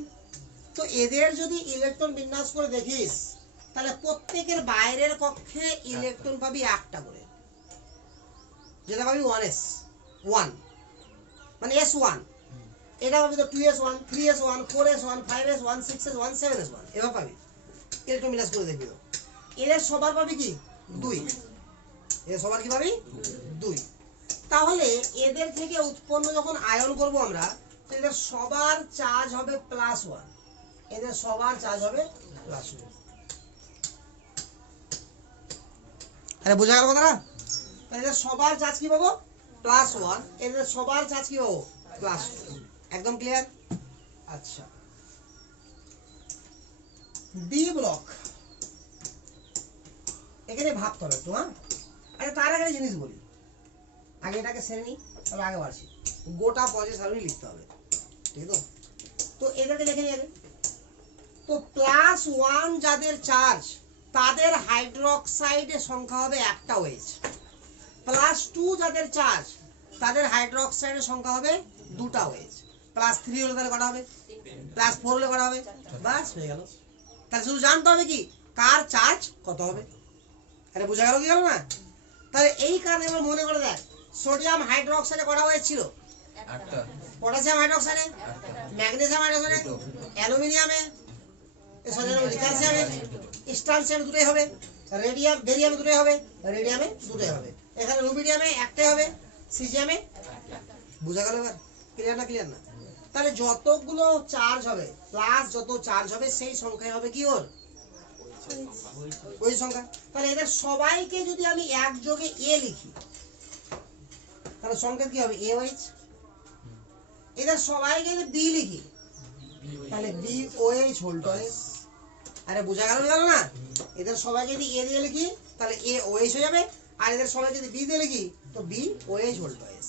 তো এদের যদি ইলেকট্রন বিন্যাস করে দেখিস তাহলে প্রত্যেকের বাইরের কক্ষে ইলেকট্রন পাবি একটা করে, যেটা পাবি 1s 1 মানে S1। এটা পাবি তো 2s1 3s1 4s1 5s1 6s1 7s1 এবার পাবি ইলেকট্রন বিন্যাস করে দেখবি তো এদের সবার পাবি কি 2 এদের সবার কি পাবি 2 তাহলে এদের থেকে উৎপন্ন যখন আয়ন করব আমরা তো এদের সবার চার্জ হবে +1 এদের সবার চার্জ হবে +1 আরে বোঝা গেল কথাটা এদের সবার চার্জ কি পাবো +1 এদের সবার চার্জ কি পাবো +2 একদম ক্লিয়ার আচ্ছা বি ব্লক এখানে ভাবতে হবে একটু হ্যাঁ আরে তার আগে জিনিস বলি আগে এটাকে সেরে নি তবে আগে বাড়ছি গোটা পজে সারণী লিখতে হবে ঠিক তো তো এটাকে দেখে নিয়ে তো +1 যাদের চার্জ তাদের হাইড্রোক্সাইডের সংখ্যা হবে একটা ওয়েজ +2 যাদের চার্জ তাদের হাইড্রোক্সাইডের সংখ্যা হবে দুটা ওয়েজ +3 হলে তাহলে কটা হবে +4 হলে কটা হবে বাস হয়ে গেল তাহলে শুধু জানতে হবে কি কার চার্জ কত হবে আরে বোঝা গেল কি গেল না তাহলে এই কারণে আমরা মনে করে দেখ সোডিয়াম হাইড্রোক্সাইডে কটা ওয়েজ ছিল 8টা পটাশিয়াম হাইড্রোক্সাইডে ম্যাগনেসিয়াম হাইড্রোক্সাইডে অ্যালুমিনিয়ামে ক্যালসিয়ামে স্টানসিয়ামে দুটোই হবে রেডিয়াম বেরিয়ামে দুটোই হবে রেডিয়ামে দুটোই হবে এখানে রুবিডিয়ামে একটাই হবে সিজিয়ামে বোঝা গেল এবার ক্লিয়ার না তাহলে যতগুলো চার্জ হবে প্লাস যত চার্জ হবে সেই সংখ্যাই হবে কি ওর ওই সংখ্যা তাহলে এদের সবাইকে যদি আমি একযোগে এ লিখি তাহলে সংকেত কি হবে এ ওএইচ এদের সবাইকে যদি বি লিখি তাহলে বি ওএইচ হোল্টয়েস আরে বোঝা গেল না এদের সবাইকে যদি এ দিয়ে লিখি তাহলে এ ওএইচ হয়ে যাবে আর এদের সবাই যদি বি দিয়ে লিখি তো বি ওএইচ হোল্টয়েস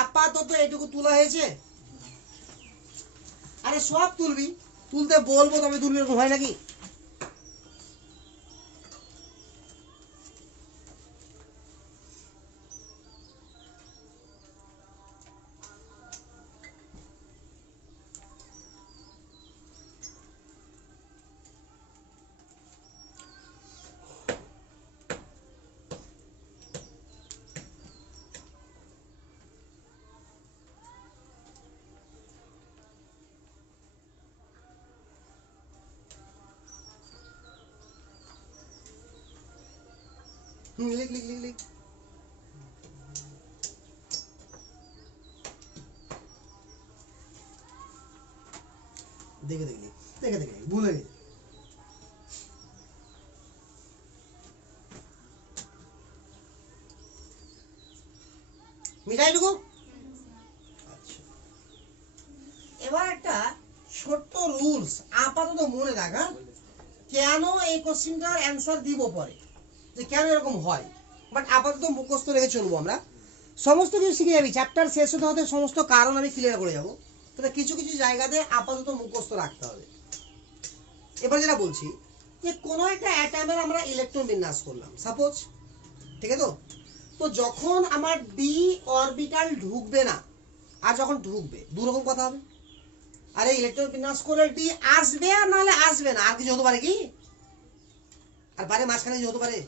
আপাতত এটুকু তোলা হয়েছে আরে সব তুলবি তুলতে বলবো তবে তুলবি এরকম হয় নাকি লিখ দেখে ভুলে গেছি মিঠাইটুকু আচ্ছা এবার একটা ছোট্ট রুলস আপাতত মনে রাখা কেন এই কোশ্চেনটার অ্যান্সার দিব পরে যে কেন এরকম হয় বাট আপাতত মুখস্থ রেখে চলবো আমরা সমস্ত কিছু শিখে যাবি চ্যাপ্টার শেষ হতে হতে সমস্ত কারণ আমি ক্লিয়ার করে যাব তবে কিছু কিছু জায়গাতে আপাতত মুখস্থ রাখতে হবে এবার যেটা বলছি যে কোনো একটা অ্যাটমের আমরা ইলেকট্রন বিন্যাস করলাম সাপোজ ঠিক আছে তো যখন আমার ডি অরবিটাল ঢুকবে না আর যখন ঢুকবে দু রকম কথা হবে আরে ইলেকট্রন বিন্যাস করলে ডি আসবে আর নাহলে আসবে না আর কিছু হতে পারে কি আর পারে মাঝখানে কিছু হতে পারে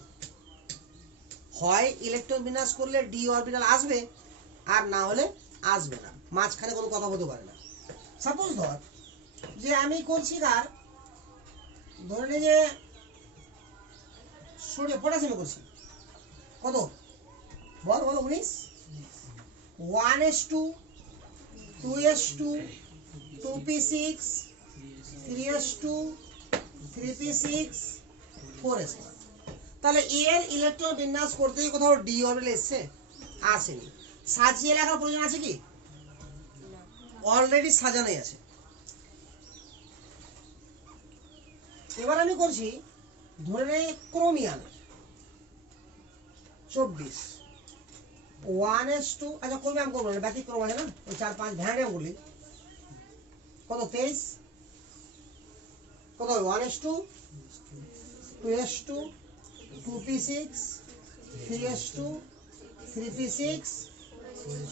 হয় ইলেকট্রন বিন্যাস করলে ডি অরবিটাল আসবে আর না হলে আসবে না মাঝখানে কোনো কথা হতে পারে না সাপোজ ধর যে আমি করছি কার ধরে নে যে সোডিয়াম পটাশিয়াম করছি কত বলো 19 1s2 2s2 2p6 3s2 3p6 4s1 তাহলে এর ইলেকট্রন বিন্যাস করতে গিয়ে কোথাও ডি অরবিটাল এসছে আসেনি সাজিয়ে লেখার প্রয়োজন আছে কি অলরেডি সাজানোই আছে এবার আমি করছি ধরে নে ক্রোমিয়ামের 24 1s2 আচ্ছা ক্রোমিয়াম করবো না ব্যতিক্রম আছে না ওই 4-5 ভ্যানাডিয়াম করলি কত 23 কত 1s2 2s2 2p6 3s2 3p6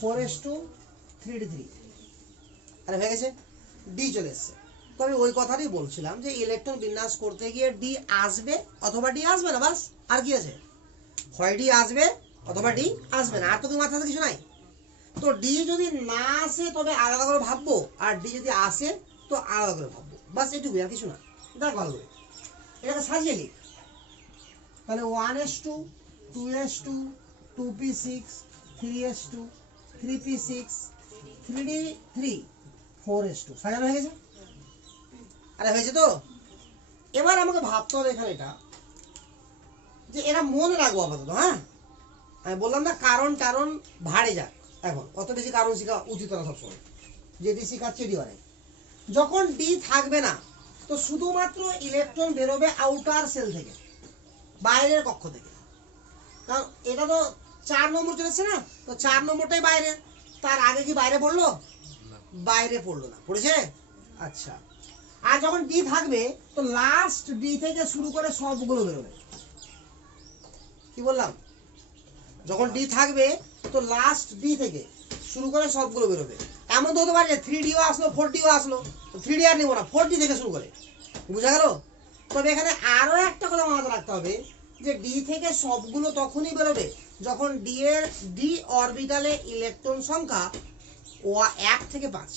4s2 3d3 আরে হয়ে গেছে ডি চলে এসছে তো আমি ওই কথাটাই বলছিলাম যে ইলেকট্রন বিন্যাস করতে গিয়ে ডি আসবে অথবা ডি আসবে না বাস আর কি আছে হয় ডি আসবে অথবা ডি আসবে না আর তো কি মাথাতে কিছু নাই তো ডি যদি না আসে তবে আলাদা করে ভাববো, আর ডি যদি আসে তো আলাদা করে ভাববো, বাস এটুকুই, আর কিছু না। দেখ ভালো করে এটাকে সাজিয়ে লিখ। তাহলে 1s2 2s2 2p6 3s2 3p6 3d3 4s2 সাজানো হয়ে গেছে। আরে হয়েছে তো। এবার আমাকে ভাবতে হবে এখানে এটা যে এরা মনে রাখবো আপাতত। হ্যাঁ, আমি বললাম না কারণ টারণ ভাড়ে যাক, এখন অত বেশি কারণ শেখা উচিত না সবসময়, যেটি শেখাচ্ছে ডি বারে। যখন ডি থাকবে না তো শুধুমাত্র ইলেকট্রন বেরোবে আউটার সেল থেকে, বাইরের কক্ষ থেকে। কারণ এটা তো 4 নম্বর চলেছে না, তো 4 নম্বরটাই বাইরে। তার আগে কি বাইরে পড়লো? বাইরে পড়লো না, পড়েছে? আচ্ছা। আর যখন ডি থাকবে তো লাস্ট ডি থেকে শুরু করে সবগুলো বেরোবে। কি বললাম? যখন ডি থাকবে তো লাস্ট ডি থেকে শুরু করে সবগুলো বেরোবে। এমন তো হতে পারে যে 3ডিও আসলো 4ডিও আসলো, 3ডি আর নিব না, 4ডি থেকে শুরু করে। বুঝা গেল? তবে এখানে আরো একটা কথা মাথায় রাখতে হবে যে ডি থেকে সবগুলো তখনই বেরোবে যখন ডি অরবিটালে ইলেকট্রন সংখ্যা 1 থেকে 5,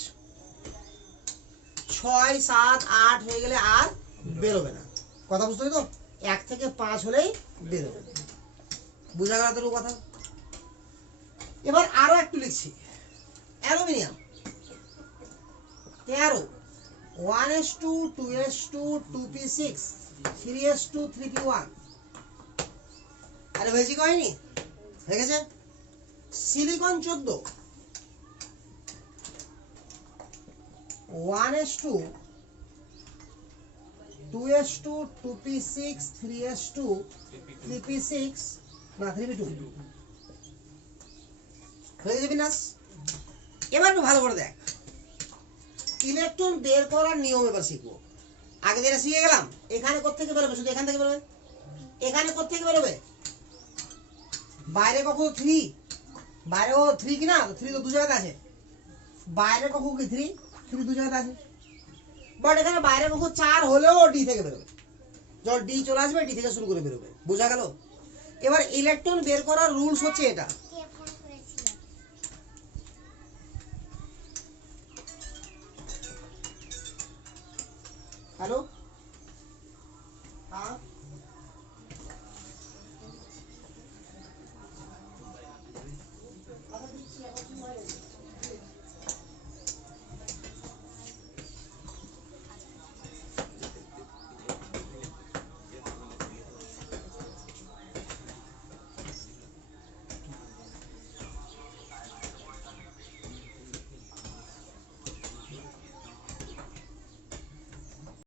6 7 8 হয়ে গেলে আর বেরোবে না। কথা বুঝতে হবে তো? 1 থেকে 5 হলেই বেরোবে। বুঝা গেল তোর কথা? এবার আরো একটু লিখছি। Aluminium 13 1s2 2s2 2p6 3s2 3p1। আরে হয়েছে কি হয়নি? হয়ে গেছে। Silicon 14 1s2 2s2 2p6 3s2 3p6 না 3p2 হয়ে যাবে না। এবার একটু ভালো করে দেখ, ইলেকট্রন বের করার নিয়ম এবার শিখবো। আগে যেটা শিখে গেলাম, এখানে কোত্থেকে বেরোবে? শুধু এখান থেকে বেরোবে। এখানে কোত্থেকে বেরোবে? বাইরে কখন 3, বাইরে ও 3 কি না, 3 তো দু জায়গাতে আছে। বাইরে কখন কি 3 দু জায়গাতে আছে। বাট এখানে বাইরে কখন 4 হলেও ডি থেকে বেরোবে। যখন ডি চলে আসবে ডি থেকে শুরু করে বেরোবে। বোঝা গেল? এবার ইলেকট্রন বের করার রুলস হচ্ছে এটা। হ্যালো, হ্যাঁ